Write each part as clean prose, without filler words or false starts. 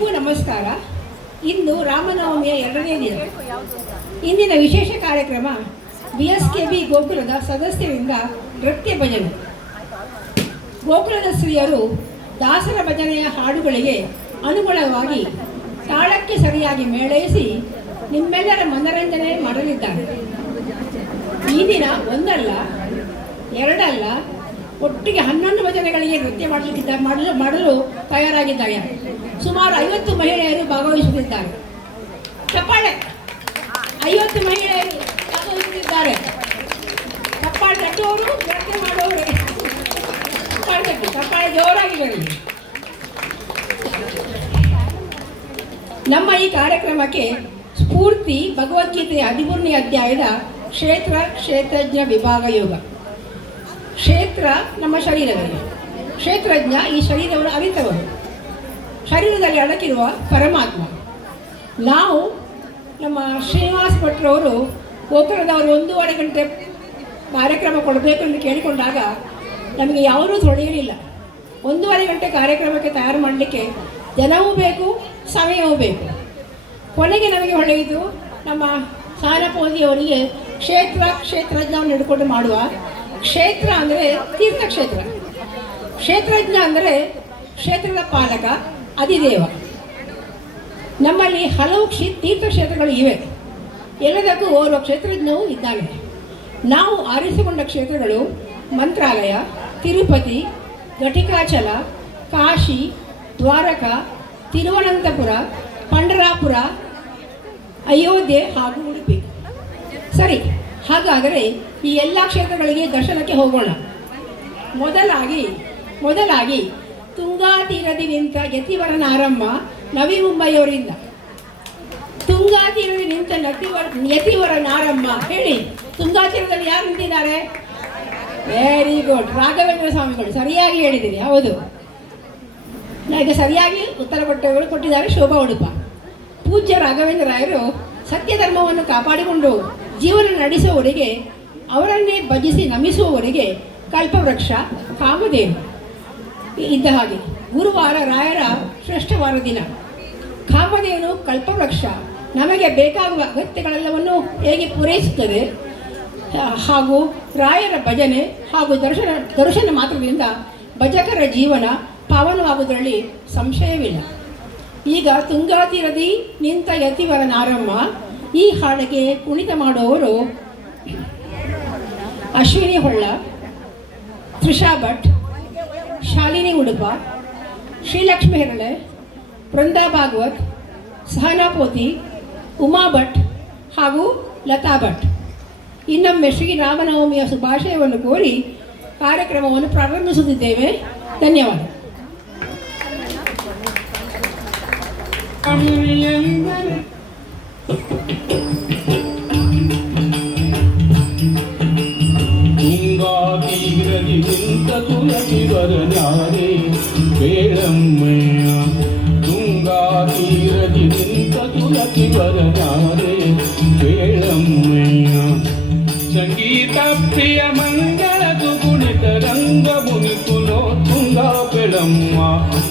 ಎಲ್ಲರಿಗೂ ನಮಸ್ಕಾರ. ಇಂದು ರಾಮನವಮಿಯ 2ನೇ ದಿನ. ಇಂದಿನ ವಿಶೇಷ ಕಾರ್ಯಕ್ರಮ BSKB ಗೋಕುಲದ ಸದಸ್ಯರಿಂದ ನೃತ್ಯ ಭಜನೆ. ಗೋಕುಲದ ಸ್ತ್ರೀಯರು ದಾಸರ ಭಜನೆಯ ಹಾಡುಗಳಿಗೆ ಅನುಗುಣವಾಗಿ ತಾಳಕ್ಕೆ ಸರಿಯಾಗಿ ಮೇಳೈಸಿ ನಿಮ್ಮೆಲ್ಲರ ಮನರಂಜನೆ ಮಾಡಲಿದ್ದಾರೆ. ಈ ದಿನ ಒಂದಲ್ಲ ಎರಡಲ್ಲ ಒಟ್ಟಿಗೆ 11 ಭಜನೆಗಳಿಗೆ ನೃತ್ಯ ಮಾಡಲು ತಯಾರಾಗಿದ್ದಾರೆ. ಸುಮಾರು 50 ಮಹಿಳೆಯರು ಭಾಗವಹಿಸುತ್ತಿದ್ದಾರೆ. ಚಪ್ಪಾಳೆ! 50 ಮಹಿಳೆಯರು ಭಾಗವಹಿಸುತ್ತಿದ್ದಾರೆ. ಚಪ್ಪಾಳೆ ತಟ್ಟುವವರು ನೃತ್ಯ ಮಾಡುವವರು ಚಪ್ಪಾಳೆ ಜೋರಾಗಿ ಬರಲಿ. ನಮ್ಮ ಈ ಕಾರ್ಯಕ್ರಮಕ್ಕೆ ಸ್ಫೂರ್ತಿ ಭಗವದ್ಗೀತೆಯ 13ನೇ ಅಧ್ಯಾಯದ ಕ್ಷೇತ್ರಜ್ಞ ವಿಭಾಗ ಯೋಗ. ಕ್ಷೇತ್ರ ನಮ್ಮ ಶರೀರವೇ, ಕ್ಷೇತ್ರಜ್ಞ ಈ ಶರೀರವನ್ನು ಅರಿತವರು, ಶರೀರದಲ್ಲಿ ಅಡಕಿರುವ ಪರಮಾತ್ಮ. ನಾವು ನಮ್ಮ ಶ್ರೀನಿವಾಸ್ ಭಟ್ರವರು ಗೋಕುಲದವರು 1.5 ಗಂಟೆ ಕಾರ್ಯಕ್ರಮ ಕೊಡಬೇಕು ಎಂದು ಕೇಳಿಕೊಂಡಾಗ ನಮಗೆ ಯಾವುದೂ ತೊಳೆಯಲಿಲ್ಲ. 1.5 ಗಂಟೆ ಕಾರ್ಯಕ್ರಮಕ್ಕೆ ತಯಾರು ಮಾಡಲಿಕ್ಕೆ ಜನವೂ ಬೇಕು, ಸಮಯವೂ ಬೇಕು. ಕೊನೆಗೆ ನಮಗೆ ಹೊಳೆಯಿತು ನಮ್ಮ ಸಾನಪೋದಿಯವರಿಗೆ ಕ್ಷೇತ್ರಜ್ಞವನ್ನು ಹಿಡ್ಕೊಂಡು ಮಾಡುವ. ಕ್ಷೇತ್ರ ಅಂದರೆ ತೀರ್ಥಕ್ಷೇತ್ರ, ಕ್ಷೇತ್ರಜ್ಞ ಅಂದರೆ ಕ್ಷೇತ್ರದ ಪಾಲಕ, ಅಧಿದೇವ. ನಮ್ಮಲ್ಲಿ ಹಲವು ತೀರ್ಥಕ್ಷೇತ್ರಗಳು ಇವೆ. ಎಲ್ಲದಕ್ಕೂ ಓರ್ವ ಕ್ಷೇತ್ರಜ್ಞವೂ ಇದ್ದಾನೆ. ನಾವು ಆರಿಸಿಕೊಂಡ ಕ್ಷೇತ್ರಗಳು ಮಂತ್ರಾಲಯ, ತಿರುಪತಿ, ಘಟಿಕಾಚಲ, ಕಾಶಿ, ದ್ವಾರಕ, ತಿರುವನಂತಪುರ, ಪಂಡರಾಪುರ, ಅಯೋಧ್ಯೆ ಹಾಗೂ ಉಡುಪಿ. ಸರಿ, ಹಾಗಾದರೆ ಈ ಎಲ್ಲ ಕ್ಷೇತ್ರಗಳಿಗೆ ದರ್ಶನಕ್ಕೆ ಹೋಗೋಣ. ಮೊದಲಾಗಿ ತುಂಗಾ ತೀರದಿ ನಿಂತ ಯತಿವರ ನಾರಮ್ಮ, ನವಿ ಮುಂಬೈಯವರಿಂದ. ತುಂಗಾ ತೀರದಿ ನಿಂತ ಯತಿವರ ನಾರಮ್ಮ ಹೇಳಿ. ತುಂಗಾ ತೀರದಲ್ಲಿ ಯಾರು ನಿಂತಿದ್ದಾರೆ? ವೆರಿ ಗುಡ್, ರಾಘವೇಂದ್ರ ಸ್ವಾಮಿಗಳು. ಸರಿಯಾಗಿ ಹೇಳಿದ್ದೀರಿ, ಹೌದು. ನನಗೆ ಸರಿಯಾಗಿ ಉತ್ತರ ಕೊಟ್ಟಿದ್ದಾರೆ ಶೋಭಾ ಉಡುಪ. ಪೂಜ್ಯ ರಾಘವೇಂದ್ರ ರಾಯರು ಸತ್ಯ ಧರ್ಮವನ್ನು ಕಾಪಾಡಿಕೊಂಡು ಜೀವನ ನಡೆಸುವವರಿಗೆ, ಅವರನ್ನೇ ಭಜಿಸಿ ನಮಿಸುವವರಿಗೆ ಕಲ್ಪವೃಕ್ಷ ಕಾಮಧೇನು ಇದ್ದ ಹಾಗೆ. ಗುರುವಾರ ರಾಯರ ಶ್ರೇಷ್ಠವಾರ ದಿನ. ಕಾಮಧೇನು ಕಲ್ಪವೃಕ್ಷ ನಮಗೆ ಬೇಕಾಗುವ ಅಗತ್ಯಗಳೆಲ್ಲವನ್ನು ಹೇಗೆ ಪೂರೈಸುತ್ತದೆ, ಹಾಗೂ ರಾಯರ ಭಜನೆ ಹಾಗೂ ದರ್ಶನ ಮಾತ್ರದಿಂದ ಭಜಕರ ಜೀವನ ಪಾವನವಾಗುವುದರಲ್ಲಿ ಸಂಶಯವಿಲ್ಲ. ಈಗ ತುಂಗಾ ತೀರದಿ ನಿಂತ ಯತಿವರ ನಾರಮ್ಮ ಈ ಹಾಡಿಗೆ ಕುಣಿತ ಮಾಡುವವರು ಅಶ್ವಿನಿ ಹೊಳ್ಳ, ತ್ರಿಷಾ ಭಟ್, ಶಾಲಿನಿ ಉಡುಪ, ಶ್ರೀಲಕ್ಷ್ಮಿ ಹೆರಳೆ, ಬೃಂದಾ ಭಾಗವತ್, ಸಹನಾ ಪೋತಿ, ಉಮಾ ಭಟ್ ಹಾಗೂ ಲತಾ ಭಟ್. ಇನ್ನೊಮ್ಮೆ ಶ್ರೀರಾಮನವಮಿಯ ಶುಭಾಶಯವನ್ನು ಕೋರಿ ಕಾರ್ಯಕ್ರಮವನ್ನು ಪ್ರಾರಂಭಿಸುತ್ತಿದ್ದೇವೆ. ಧನ್ಯವಾದ. ತುಂಗಾ ತೀರದಿ ನಿಂತ ತುಳಸಿವರ ನಾರೇ ಬೇಳಮ್ಮಯ್ಯ. ತುಂಗಾ ತೀರದಿ ನಿಂತ ತುಳಸಿವರ ನಾರೇ ಬೇಳಮ್ಮಯ್ಯ. ಸಂಗೀತ ಪ್ರಿಯ ಮಂಗಳದು ಕುಣಿತ ರಂಗ ಮುನಿಕುಲೋ ತುಂಗಾ ಬೆಳಮ್ಮ.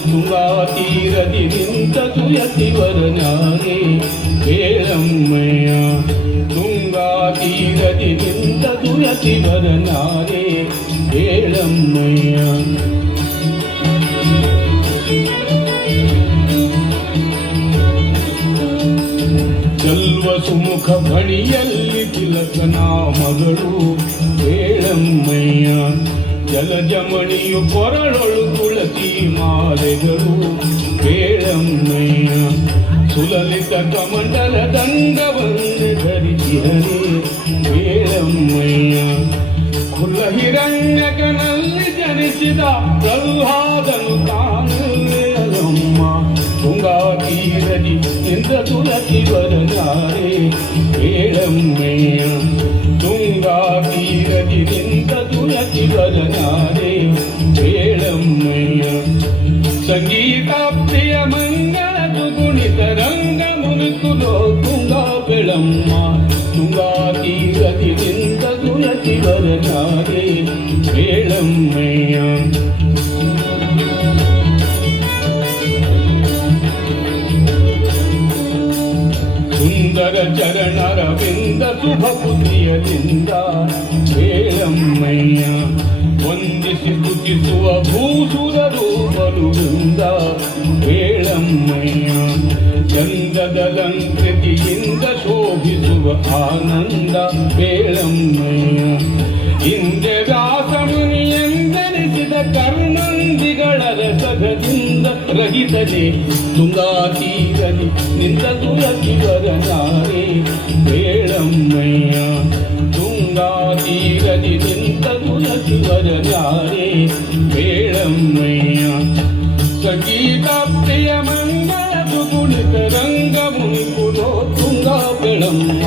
ತುಂಗಾ ತೀರದಿ ನಿಂತ ತುಳಸಿವರ ನಾರೇ ಬೇಳಮ್ಮಯ್ಯ. ತುಂಗಾ ತೀರದಿ ನಿಂತ ತುಳಸಿವರ ನಾರೇ ಬೇಳಮ್ಮಯ್ಯ. ಚಲ್ವ ಸುಮುಖ ಬಳಿಯಲ್ಲಿ ತಿಲಕನ ಮಗಳು ಬೇಳಮ್ಮಯ್ಯ. ಜಲಜಮಣಿಯು ಕೊರಳೊಳು ತುಳಸಿ ಮಾಲೆಗಳು ಬೇಳಮ್ಮಯ್ಯ. ಸುಲಲಿತ ಕಮಂಡಲ ದಂಡವನ್ನು ಧರಿಸಿದರೆ ಬೇಳಮ್ಮಯ್ಯ. ಕುಲ ಹಿರಣ್ಯಕನಲ್ಲಿ ಜನಿಸಿದ ಪ್ರಹ್ಲಾದನು ಕಾಣುವೆಯಲಮ್ಮ. ತುಂಗಾ ತೀರದಿ ನಿಂತ ತುಳಸಿವರ ನಾರೇ ಬೇಳಮ್ಮಯ್ಯ. ತುಂಗಾ ತೀರದಿ ನಿಂತ ತುಳಸಿವರ ನಾರೇ ಬೇಳಮ್ಮಯ್ಯ. ಸಂಗೀತ ಪ್ರಿಯ ಮಂಗಳದು ಗುಣಿತ ರಂಗ ಮುನಿಕುಲೋ ತುಂಗಾ ಬೆಳಮ್ಮ. ತುಂಗಾ ತೀರದಿ ನಿಂತ ತುಳಸಿವರ ನಾರೇ ಬೇಳಮ್ಮಯ್ಯ. ಸುಂದರ ಚರಣರವಿಂದ ಶುಭ ಬುದ್ಧಿಯದಿಂದ ಬೇಳಮ್ಮಯ್ಯ ವಂದಿಸಿ ಸ್ತುತಿಸುವ ಭೂಸುರರು ಬಲುವಿಂದ ಬೇಳಮ್ಮಯ್ಯ ಚಂದದ ಲಂಕೃತಿಯಿಂದ ಶೋಭಿಸುವ ಆನಂದ ಬೇಳಮ್ಮಯ್ಯ ಹಿಂದೆ ವ್ಯಾಸಮುನಿ ಎಂದೆನಿಸಿದ ಕರ್ಣಂದಿಗಳ ರಸದಿಂದ ರಹಿತನೆ ತುಂಗಾತೀರಲಿ ನಿಂತ ತುಳಸಿವರ ನಾರೇ ಬೇಳಮ್ಮಯ್ಯ ತುಂಗಾತೀರಲಿ ನಿಂತ ತುಳಸಿವರ ನಾರೇ ಬೇಳಮ್ಮಯ್ಯ ಸಂಗೀತ ಪ್ರಿಯ ಮಂಗಳ ಸುಗುಣಿತ ರಂಗ ಮುನಿಪುರೋ ತುಂಗಾ ಬೆಳಮ್ಮ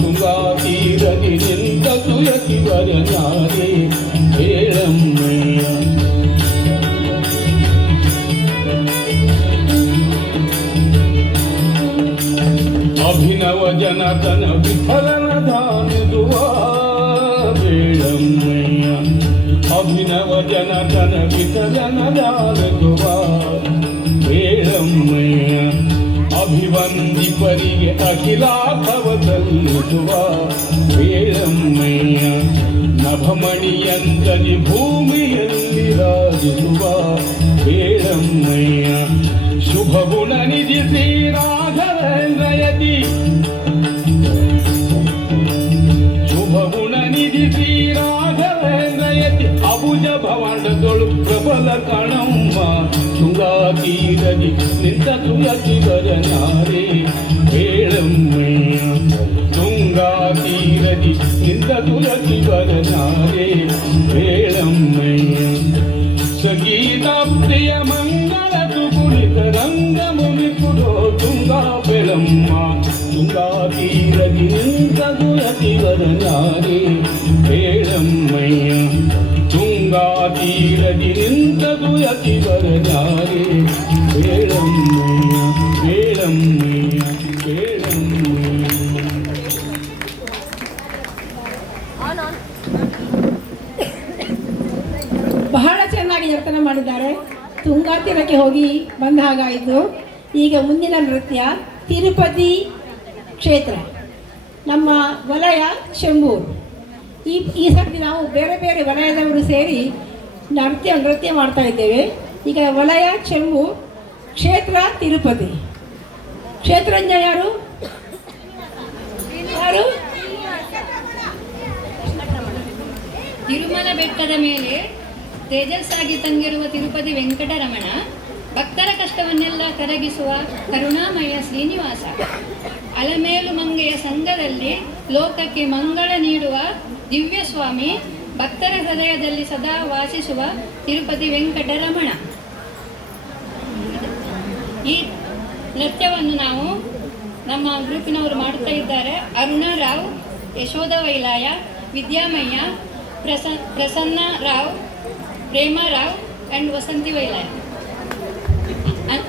ತುಂಗಾತೀರಲಿ ನಿಂತ ತುಳಸಿವರ ನಾರೇ ಬೇಳಮ್ಮಯ್ಯ ಅಭಿನವ ಜನತನ ವಿಫಲನ ಧಾನಿಸುವ ಬೇಳಮ್ಮಯ್ಯ ಅಭಿನವ ಜನತನ ವಿಫಲನ ಧಾನಿಸುವ ಬೇಳಮ್ಮಯ್ಯ ಅಭಿವಂದಿಪರಿಗೆ ಅಖಿಲಾರ್ಥವ ಸಲ್ಲಿಸುವ ಬೇಳಮ್ಮಯ್ಯ ನಭಮಣಿಯಂತಲಿ ಭೂಮಿಯಲ್ಲಿ ರಾಜಿಸುವ ಬೇಳಮ್ಮಯ್ಯ ಶುಭ ಗುಣ ನಿಧಿ ಶ್ರೀ ರಾಘವೇಂದ್ರಯತಿ ಶುಭ ಗುಣ ನಿಧಿ ಶ್ರೀ ರಾಘವೇಂದ್ರಯತಿ ಅಬುಜ ಭವನದೊಳು ಪ್ರಬಲ ಕಣಮ್ಮ ತುಂಗಾತೀರಲಿ ನಿಂತ ತುಳಸಿವರ ನಾರೇ ಬೇಳಮ್ಮಯ್ಯ ತುಂಗಾತೀರಲಿ ನಿಂತ ತುಳಸಿವರ ನಾರೇ ಬೇಳಮ್ಮಯ್ಯ ಸಂಗೀತ ಪ್ರಿಯ ಮಂಗಳ ಸುಗುಣಿತ ರಂಗ ಮುನಿಪುರೋ ತುಂಗಾ ಬೆಳಮ್ಮ ತುಂಗಾತೀರಲಿ ನಿಂತ ತುಳಸಿವರ ನಾರೇ ಬೇಳಮ್ಮಯ್ಯ ತುಂಗಾತೀರಲಿ ನಿಂತ ತುಳಸಿವರ ನಾರೇ ಬೇಳಮ್ಮಯ್ಯ ಬೇಳಮ್ಮಯ್ಯ ಬೇಳಮ್ಮಯ್ಯ. ಬಹಳ ಚೆನ್ನಾಗಿ ನರ್ತನ ಮಾಡಿದ್ದಾರೆ. ತುಂಗಾ ತೀರಕ್ಕೆ ಹೋಗಿ ಬಂದ ಹಾಗಾಯಿತು. ಈಗ ಮುಂದಿನ ನೃತ್ಯ ತಿರುಪತಿ ಕ್ಷೇತ್ರ, ನಮ್ಮ ವಲಯ ಚೆಂಬೂರು. ಈ ಸರ್ತಿ ನಾವು ಬೇರೆ ಬೇರೆ ವಲಯದವರು ಸೇರಿ ನೃತ್ಯ ಮಾಡ್ತಾ ಇದ್ದೇವೆ. ಈಗ ವಲಯ ಚೆಂಬೂರು, ಕ್ಷೇತ್ರ ತಿರುಪತಿ. ಕ್ಷೇತ್ರಜ್ಞ ಯಾರು? ತಿರುಮಲ ಬೆಟ್ಟದ ಮೇಲೆ ತೇಜಸ್ಸಾಗಿ ತಂಗಿರುವ ತಿರುಪತಿ ವೆಂಕಟರಮಣ ಭಕ್ತರ ಕಷ್ಟವನ್ನೆಲ್ಲ ಕರಗಿಸುವ ಕರುಣಾಮಯ ಶ್ರೀನಿವಾಸ. ಅಲಮೇಲು ಮಂಗೆಯ ಸಂಘದಲ್ಲಿ ಲೋಕಕ್ಕೆ ಮಂಗಳ ನೀಡುವ ದಿವ್ಯ ಸ್ವಾಮಿ, ಭಕ್ತರ ಹೃದಯದಲ್ಲಿ ಸದಾ ವಾಸಿಸುವ ತಿರುಪತಿ ವೆಂಕಟರಮಣ. ಈ ನೃತ್ಯವನ್ನು ನಾವು ನಮ್ಮ ಗ್ರೂಪಿನವರು ಮಾಡುತ್ತಾ ಇದ್ದಾರೆ. ಅರುಣಾ ರಾವ್, ಯಶೋಧ ವೈಲಾಯ, ವಿದ್ಯಾಮಯ್ಯ, ಪ್ರಸನ್ನ ರಾವ್, ಪ್ರೇಮಾ ರಾವ್ ಆ್ಯಂಡ್ ವಸಂತಿ ವೈಲಾಯ,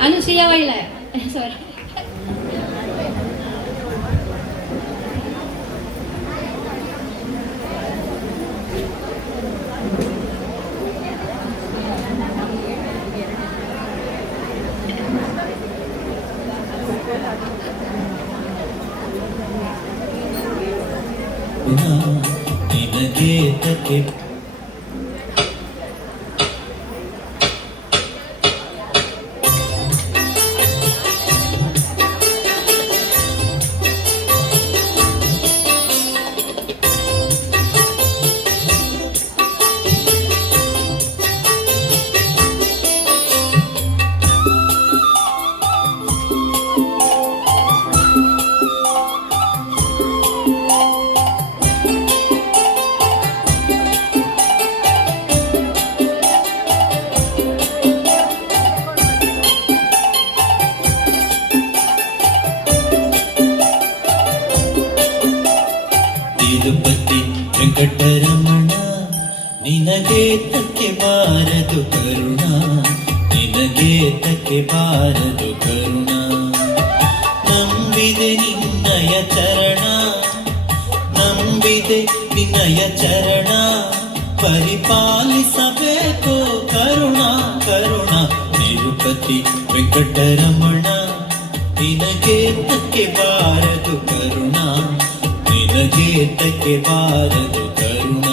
ಅನುಸೂಯ ವೈಲಾಯ, ಸಾರಿ. ನಿನಗೆ ತಕ್ಕೆ ತಿರುಪತಿ ವೆಂಕಟರಮಣ, ನಿನಗೆ ತಕ್ಕೆ ಬಾರದು ಕರುಣ, ನಿನಗೆ ತಕ್ಕೆ ಬಾರದು ಕರುಣ. ನಂಬಿದೆ ನಿನ್ನಯ ಚರಣ, ನಂಬಿದೆ ನಿನ್ನಯ ಚರಣ, ಪರಿಪಾಲಿಸಬೇಕು ಕರುಣ ಕರುಣ. ತಿರುಪತಿ ವೆಂಕಟರಮಣ, ನಿನಗೆ ತಕ್ಕೆ ಬಾರದು ಕರುಣ. ನಿನಗೆ ತಕ್ಕೆ ಬಾರದು ಕರುಣ.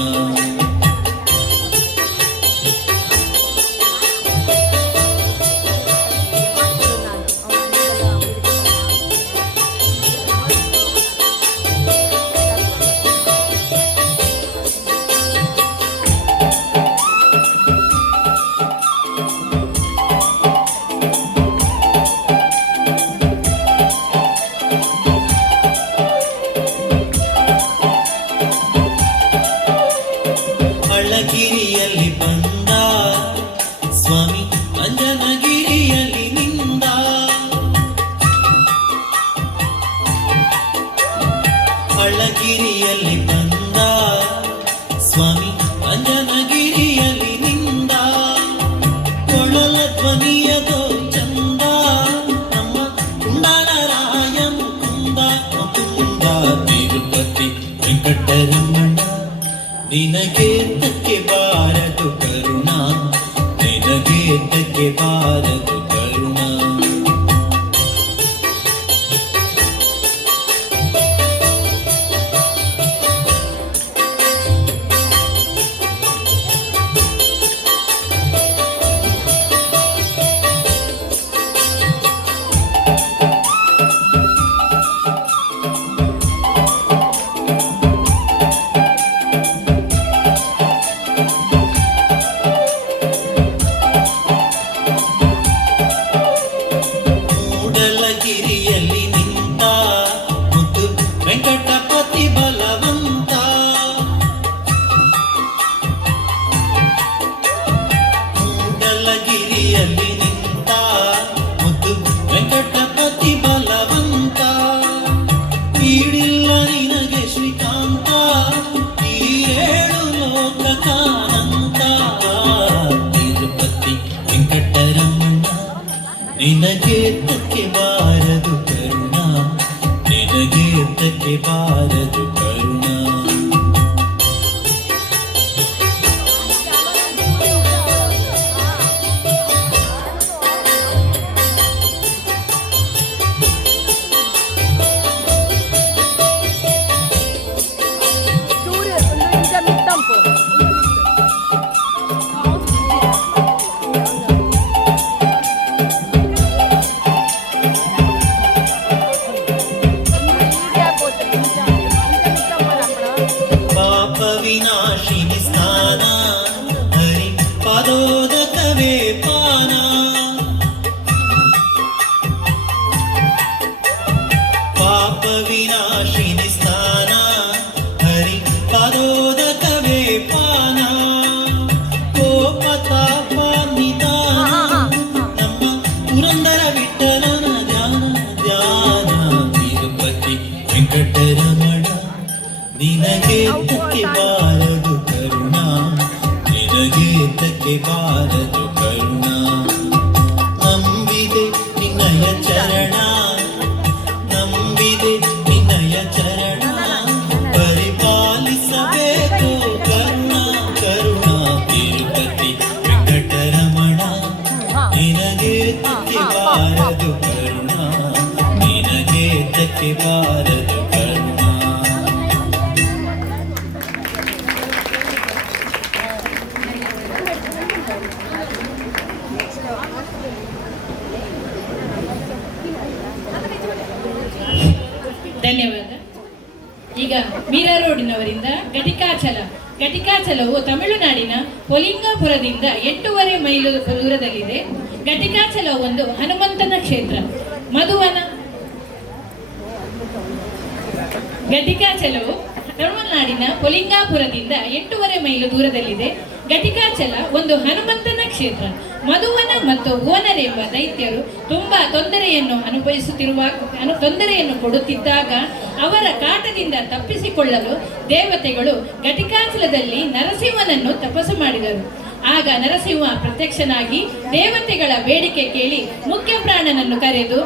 ಅಳಗಿರಿಯಲ್ಲಿ ಬಂದ ಸ್ವಾಮಿ ಅಂಜನಗಿರಿಯಲ್ಲಿ ನಿಂದ. ಅಳಗಿರಿಯಲ್ಲಿ ಬಂದ ಸ್ವಾಮಿ ಅಂಜನಗಿರಿಯಲ್ಲಿ ನಿಂದ. ಕೊಳಲ ಧ್ವನಿಯದೋ ಚಂದ ನಮ್ಮ ಕುಂಡಲರಾಯ ಮುಕುಂದ ಮುಕುಂದ. ತಿರುಪತಿ ವೆಂಕಟರಮಣ ನಿನಗೆ ತಕ್ಕೆ ಬಾರದು ಕರುಣ, ನಿನಗೆ ತಕ್ಕೆ ಬಾರದು ಕರುಣ. ಮೂಡಲಗಿರಿಯಲ್ಲಿ ನಿಂತ ಮುದ್ದು ವೆಂಕಟಪತಿ ಬಲವಂತ. ಮೂಡಲಗಿರಿಯಲ್ಲಿ ನಿಂತ ಮುದ್ದು ವೆಂಕಟಪತಿ ಬಲವಂತ. ಈಡಿಲ್ಲ ನಿನಗೆ ಶ್ರೀಕಾಂತ, ಈರೇಳು ಲೋಕಕಾನಂತ. ತಿರುಪತಿ ವೆಂಕಟರಮಣ ನಿನಗೆ ತಕ್ಕೆ ಬಾರದು ಕರುಣ, ನಿನಗೆ ತಕ್ಕೆ ಬಾರದು ಕರುಣ. ಪಾಪ ವಿನಾಶಿನಿ ಸ್ನಾನ ಹರಿ ಪಾದೋದಕವೇ ಪಾನ. ಪಾಪ ವಿನಾಶಿನಿ ಸ್ನಾನ ಹರಿ ಪಾದೋದಕವೇ ಪಾನ. ಕೋಪ ತಾಪ ನಿಧಾನ ನಮ್ಮ ಪುರಂದರ ವಿಠಲನ ಧ್ಯಾನ ಧ್ಯಾನ. ತಿರುಪತಿ ವೆಂಕಟರಮಣ ನಿನಗೆ ತಕ್ಕೆ ಬಾರದು ಕರುಣ, ನಿನಗೆ ತಕ್ಕೆ ಬಾರದು ಕರುಣ. ನಂಬಿದೆ ನಿನ್ನಯ ಚರಣ, ನಂಬಿದೆ ನಿನ್ನಯ ಚರಣ. ಪರಿಪಾಲಿಸಬೇಕು ಕರುಣ ಕರುಣ. ತಿರುಪತಿ ವೆಂಕಟರಮಣ ನಿನಗೆ ತಕ್ಕೆ ಬಾರದು ಕರುಣ, ನಿನಗೆ ತಕ್ಕೆ ಬಾರದು ಕರುಣ. ಧನ್ಯವಾದ. ಈಗ ಮೀರಾ ರೋಡಿನವರಿಂದ ಘಟಿಕಾಚಲ. ಘಟಿಕಾಚಲವು ತಮಿಳುನಾಡಿನ ಪೊಲಿಂಗಾಪುರದಿಂದ 8.5 ಮೈಲು ದೂರದಲ್ಲಿದೆ. ಘಟಿಕಾಚಲ ಒಂದು ಹನುಮಂತನ ಕ್ಷೇತ್ರ. ಮಧುವನ ಘಟಿಕಾಚಲವು ತಮಿಳುನಾಡಿನ ಪೊಲಿಂಗಾಪುರದಿಂದ 8.5 ಮೈಲು ದೂರದಲ್ಲಿದೆ. ಘಟಿಕಾಚಲ ಒಂದು ಹನುಮಂತನ ಕ್ಷೇತ್ರ. ಮಧುವನ ಮತ್ತು ಭುವನರೆಂಬ ದೈತ್ಯರು ತುಂಬಾ ತೊಂದರೆಯನ್ನು ಕೊಡುತ್ತಿದ್ದಾಗ ಅವರ ಕಾಟದಿಂದ ತಪ್ಪಿಸಿಕೊಳ್ಳಲು ದೇವತೆಗಳು ಘಟಿಕಾಚಲದಲ್ಲಿ ನರಸಿಂಹನನ್ನು ತಪಸ್ಸು ಮಾಡಿದರು. ಆಗ ನರಸಿಂಹ ಪ್ರತ್ಯಕ್ಷನಾಗಿ ದೇವತೆಗಳ ಬೇಡಿಕೆ ಕೇಳಿ ಮುಖ್ಯ ಪ್ರಾಣನನ್ನು ಕರೆದು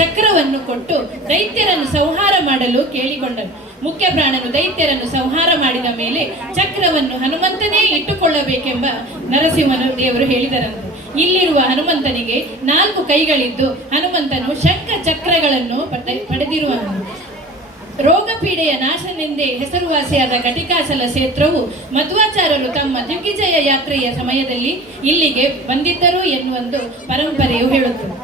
ಚಕ್ರವನ್ನು ಕೊಟ್ಟು ದೈತ್ಯರನ್ನು ಸಂಹಾರ ಮಾಡಲು ಕೇಳಿಕೊಂಡನು. ಮುಖ್ಯ ಪ್ರಾಣನು ದೈತ್ಯರನ್ನು ಸಂಹಾರ ಮಾಡಿದ ಮೇಲೆ ಚಕ್ರವನ್ನು ಹನುಮಂತನೇ ಇಟ್ಟುಕೊಳ್ಳಬೇಕೆಂಬ ನರಸಿಂಹನು ದೇವರು ಹೇಳಿದರಂತೆ. ಇಲ್ಲಿರುವ ಹನುಮಂತನಿಗೆ 4 ಕೈಗಳಿದ್ದು ಹನುಮಂತನು ಶಂಖ ಚಕ್ರಗಳನ್ನು ಪಡೆದಿರುವನು. ರೋಗ ಪೀಡೆಯ ನಾಶನೆಂದೇ ಹೆಸರುವಾಸಿಯಾದ ಘಟಿಕಾಚಲ ಕ್ಷೇತ್ರವು ಮಧ್ವಾಚಾರ್ಯರು ತಮ್ಮ ದಿಗ್ವಿಜಯ ಯಾತ್ರೆಯ ಸಮಯದಲ್ಲಿ ಇಲ್ಲಿಗೆ ಬಂದಿದ್ದರು ಎನ್ನುವೊಂದು ಪರಂಪರೆಯು ಹೇಳುತ್ತದೆ.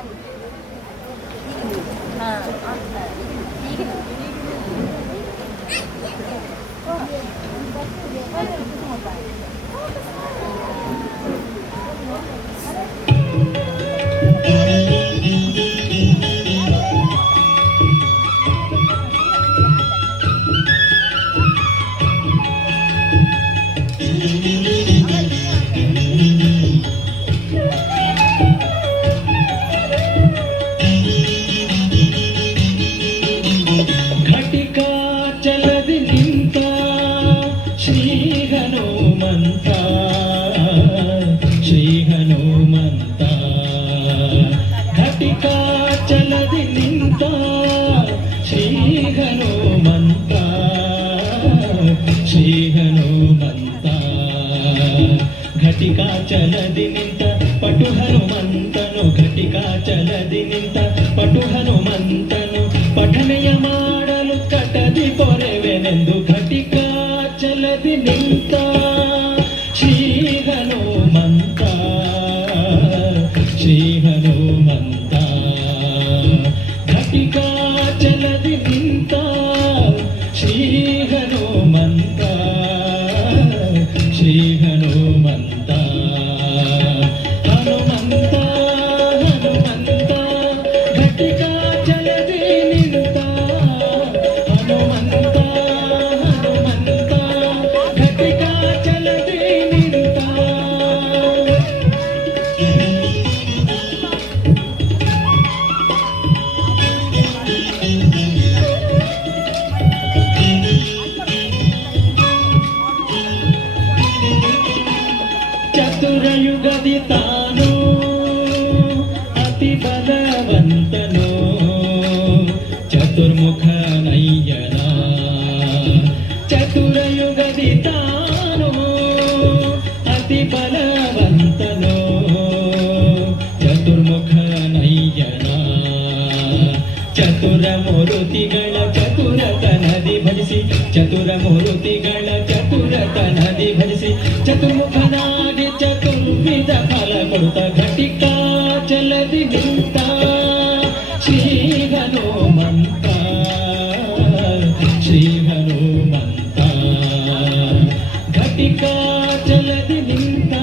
ಘಟಿಕಾಚಲದಿ ನಿಂತ ಶ್ರೀ ಹನುಮಂತ, ಶ್ರೀ ಹನುಮಂತ. ಘಟಿಕಾಚಲದಿ ನಿಂತ ಶ್ರೀ ಹನುಮಂತ, ಶ್ರೀ ಹನುಮಂತ. ಘಟಿಕಾಚಲದಿ ನಿಂತ ಪಟು ಹನುಮಂತನು, ಘಟಿಕಾಚಲದಿ ನಿಂತ ಪಟು ಹನುಮಂತನು. ಪಠನೆಯ ಮಾಡಲು ಕಟದಿ ಪೊರೆವೆನೆಂದು ಘಟಿಕಾಚಲದಿ ನಿಂತ ಶ್ರೀ ಹನುಮಂತ, ಶ್ರೀ ಹನುಮಂತ. ಘಟಿಕಾಚಲದಿ ನಿಂತ ಶ್ರೀ ಹನುಮಂತ, ಶ್ರೀ ಹನುಮಂತ. ಹನುಮಂತ ಹನುಮಂತ ಘಟಿಕಾಚಲದಿ ನಿಂತ, ಹನುಮಂತ ಹನುಮಂತ ಘಟಿಕಾಚಲದಿ ನಿಂತ. ಚತುರಯುಗದಿ ತಾನು ಅತಿ ಬಲವಂತನು, ಚತುರ್ಮುಖ ನಯ್ಯನ. ಚತುರಯುಗದಿ ತಾನು ಅತಿ ಬಲವಂತನು, ಚತುರ್ಮುಖ ನಯ್ಯನ. ಚತುರ ಮೂರುತಿಗಳ ಚತುರತನದಿ ಭಜಿಸಿ, ಚತುರ ಮೂರುತಿಗಳ ಚತುರತನದಿ ಭಜಿಸಿ, ಚತುರ್ಮುಖನಾಗಿ ಚತುರ್ವಿಧ ಫಲ ಕೊಡುತ್ತ ಘಟಿಕಾಚಲದಿ ನಿಂತ ಶ್ರೀ ಹನುಮಂತ, ಶ್ರೀ ಹನುಮಂತ. ಘಟಿಕಾಚಲದಿ ನಿಂತ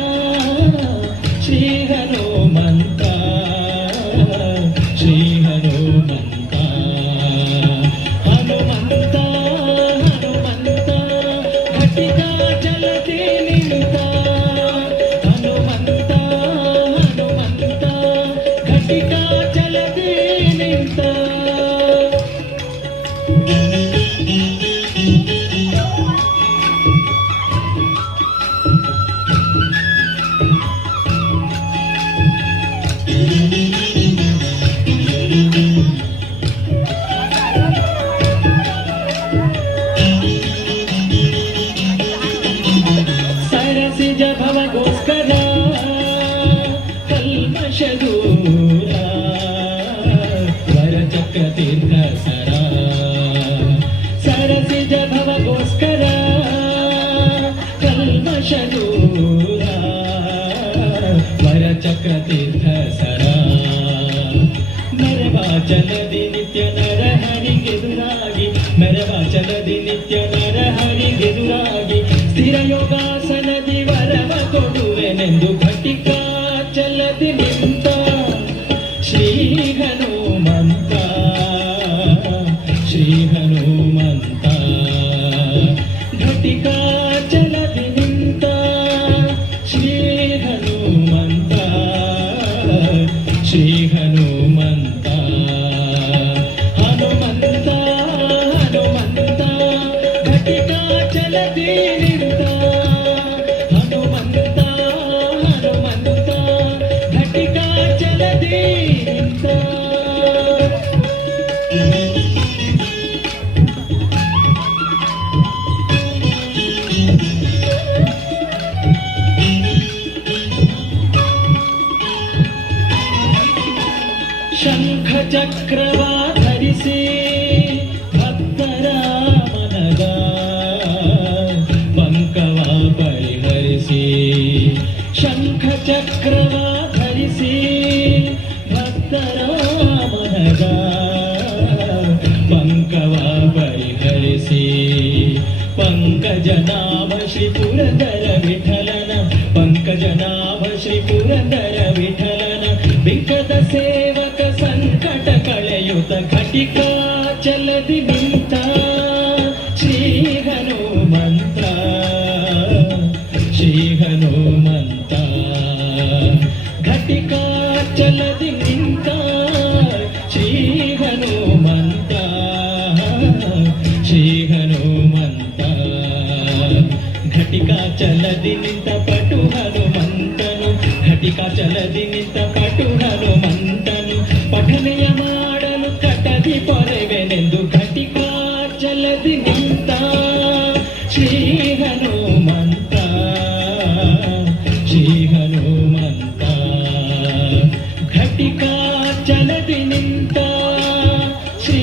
ಶ್ರೀ ಹನುಮಂತ, ಶ್ರೀ ಹನುಮಂತ. ಹನುಮಂತ ಹನುಮಂತ ಘಟಿಕಾಚಲದಿ ನಿಂತ, ಹನುಮಂತ ಹನುಮಂತ ಘಟಿಕಾಚಲದಿ ನಿಂತ. ಸರಸಿಜ ಭವಗೋಸ್ಕರ ಕಲ್ಮಶ ದೂರ, ವರಚಕ್ರ ತೀರ್ಥ ಸರ. ಸರಸಿಜ ಭವಗೋಸ್ಕರ ಕಲ್ಮಶ ದೂರ, ವರಚಕ್ರ ತೀರ್ಥ ಸರ. ಮೆರವಾಚಲದಿ ನಿತ್ಯ ನರ ಹರಿಗೆದುರಾಗಿ, ಮೆರವಾಚಲದಿ ನಿತ್ಯ ನರ ಹರಿಗೆದುರಾಗಿ, ಸ್ಥಿರ ಯೋಗಾಸನದಿ ವರವ ಕೊಡುವೆನೆಂದು ಘಟಿಕಾಚಲದಿ ನಿಂತ ಶ್ರೀ ಹನುಮಂತ, ಶ್ರೀ ಹನುಮಂತ. ಘಟಿಕಾಚಲದಿ ನಿಂತ ಶ್ರೀ ಹನುಮಂತ, ಶ್ರೀ ಹನುಮಂತ. ಹನುಮಂತ ಹನುಮಂತ ಘಟಿಕಾಚಲದಿ ನಿಂತ, ಹನುಮಂತ ಹನುಮಂತ ಘಟಿಕಾಚಲದಿ ನಿಂತ. ಶಂಖ ಚಕ್ರವ ಧರಿಸಿ ಭಕ್ತರ ಚಕ್ರವ ಧರಿಸಿ ಭಕ್ತರ ಮನದ ಪಂಕವ ಪರಿಹರಿಸಿ ಪಂಕಜನಾಭ ಶ್ರೀ ಪುರಂದರ ವಿಠಲನ ಪಂಕಜನಾಭ ಶ್ರೀ ಪುರಂದರ ವಿಠಲನ ಬಿಂಕದ ಸೇವಕ ಸಂಕಟ ಕಳೆಯುತ್ತ ಘಟಿಕಾಚಲದಿ ನಿಂತ ಶ್ರೀ ಹನುಮಂತ ಶ್ರೀ ಹನುಮಂತ ಘಟಿಕಾಚಲದಿ ನಿಂತ ಶ್ರೀ ಹನುಮಂತ ಶ್ರೀ ಹನುಮಂತ ಘಟಿಕಾಚಲದಿ ನಿಂತ ಪಟು ಹನುಮಂತನು ಘಟಿಕಾಚಲದಿ ನಿಂತ ಪಟು ಹನುಮಂತನು ಪಠನೆಯ ಮಾಡಲು ಕಟದಿ ಪೊರೆವೆನೆಂದು ಘಟಿಕಾಚಲದಿ ನಿಂತ ಶ್ರೀ ಹನುಮಂತ ಶ್ರೀ ಹನುಮಂತ ಘಟಿಕಾಚಲದಿ ನಿಂತ ಶ್ರೀ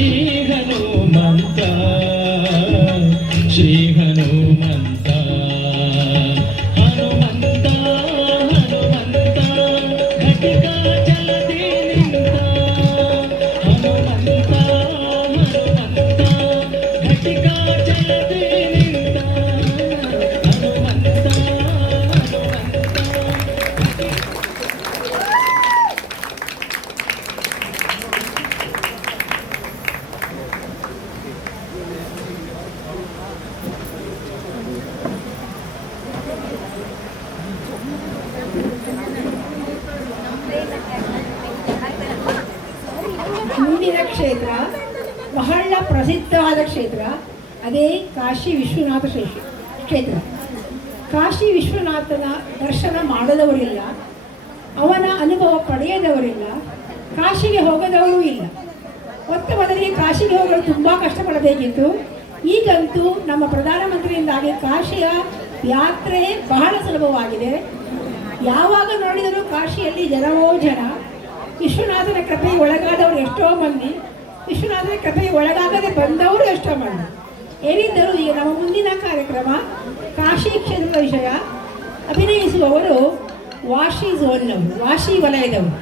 ಹನುಮಂತ ಶ್ರೀ ಹನುಮಂತ ಹನುಮಂತ ಹನುಮಂತ ಘಟಿಕಾಚಲದಿ ನಿಂತ ಹನುಮಂತ ಹನುಮಂತ ಘಟಿಕಾಚಲದಿ ನಿಂತ ಹನುಮಂತ ಮುಂದಿನ ಕ್ಷೇತ್ರ ಬಹಳ ಪ್ರಸಿದ್ಧವಾದ ಕ್ಷೇತ್ರ, ಅದೇ ಕಾಶಿ ವಿಶ್ವನಾಥ ಕ್ಷೇತ್ರ. ಕಾಶಿ ವಿಶ್ವನಾಥನ ದರ್ಶನ ಮಾಡದವರಿಲ್ಲ, ಅವನ ಅನುಭವ ಪಡೆಯದವರಿಲ್ಲ, ಕಾಶಿಗೆ ಹೋಗದವರೂ ಇಲ್ಲ. ಮೊತ್ತ ಮೊದಲಿಗೆ ಕಾಶಿಗೆ ಹೋಗಲು ತುಂಬ ಕಷ್ಟಪಡಬೇಕಿತ್ತು. ಈಗಂತೂ ನಮ್ಮ ಪ್ರಧಾನಮಂತ್ರಿಯಿಂದಾಗಿ ಕಾಶಿಯ ಯಾತ್ರೆ ಬಹಳ ಸುಲಭವಾಗಿದೆ. ಯಾವಾಗ ನೋಡಿದರೂ ಕಾಶಿಯಲ್ಲಿ ಜನವೋ ಜನ. ವಿಶ್ವನಾಥನ ಕೃಪೆಗೆ ಒಳಗಾದವರು ಎಷ್ಟೋ ಮಂದಿ, ವಿಶ್ವನಾಥನ ಕೃಪೆಗೆ ಒಳಗಾಗದೆ ಬಂದವರು ಎಷ್ಟೋ ಮಂದಿ. ಏನಿದ್ದರೂ ಈಗ ನಮ್ಮ ಮುಂದಿನ ಕಾರ್ಯಕ್ರಮ ಕಾಶಿ ಕ್ಷೇತ್ರದ ವಿಷಯ. ಅಭಿನಯಿಸುವವರು ವಾಶಿ ಝೋನ್ನವರು, ವಾಶಿ ವಲಯದವರು.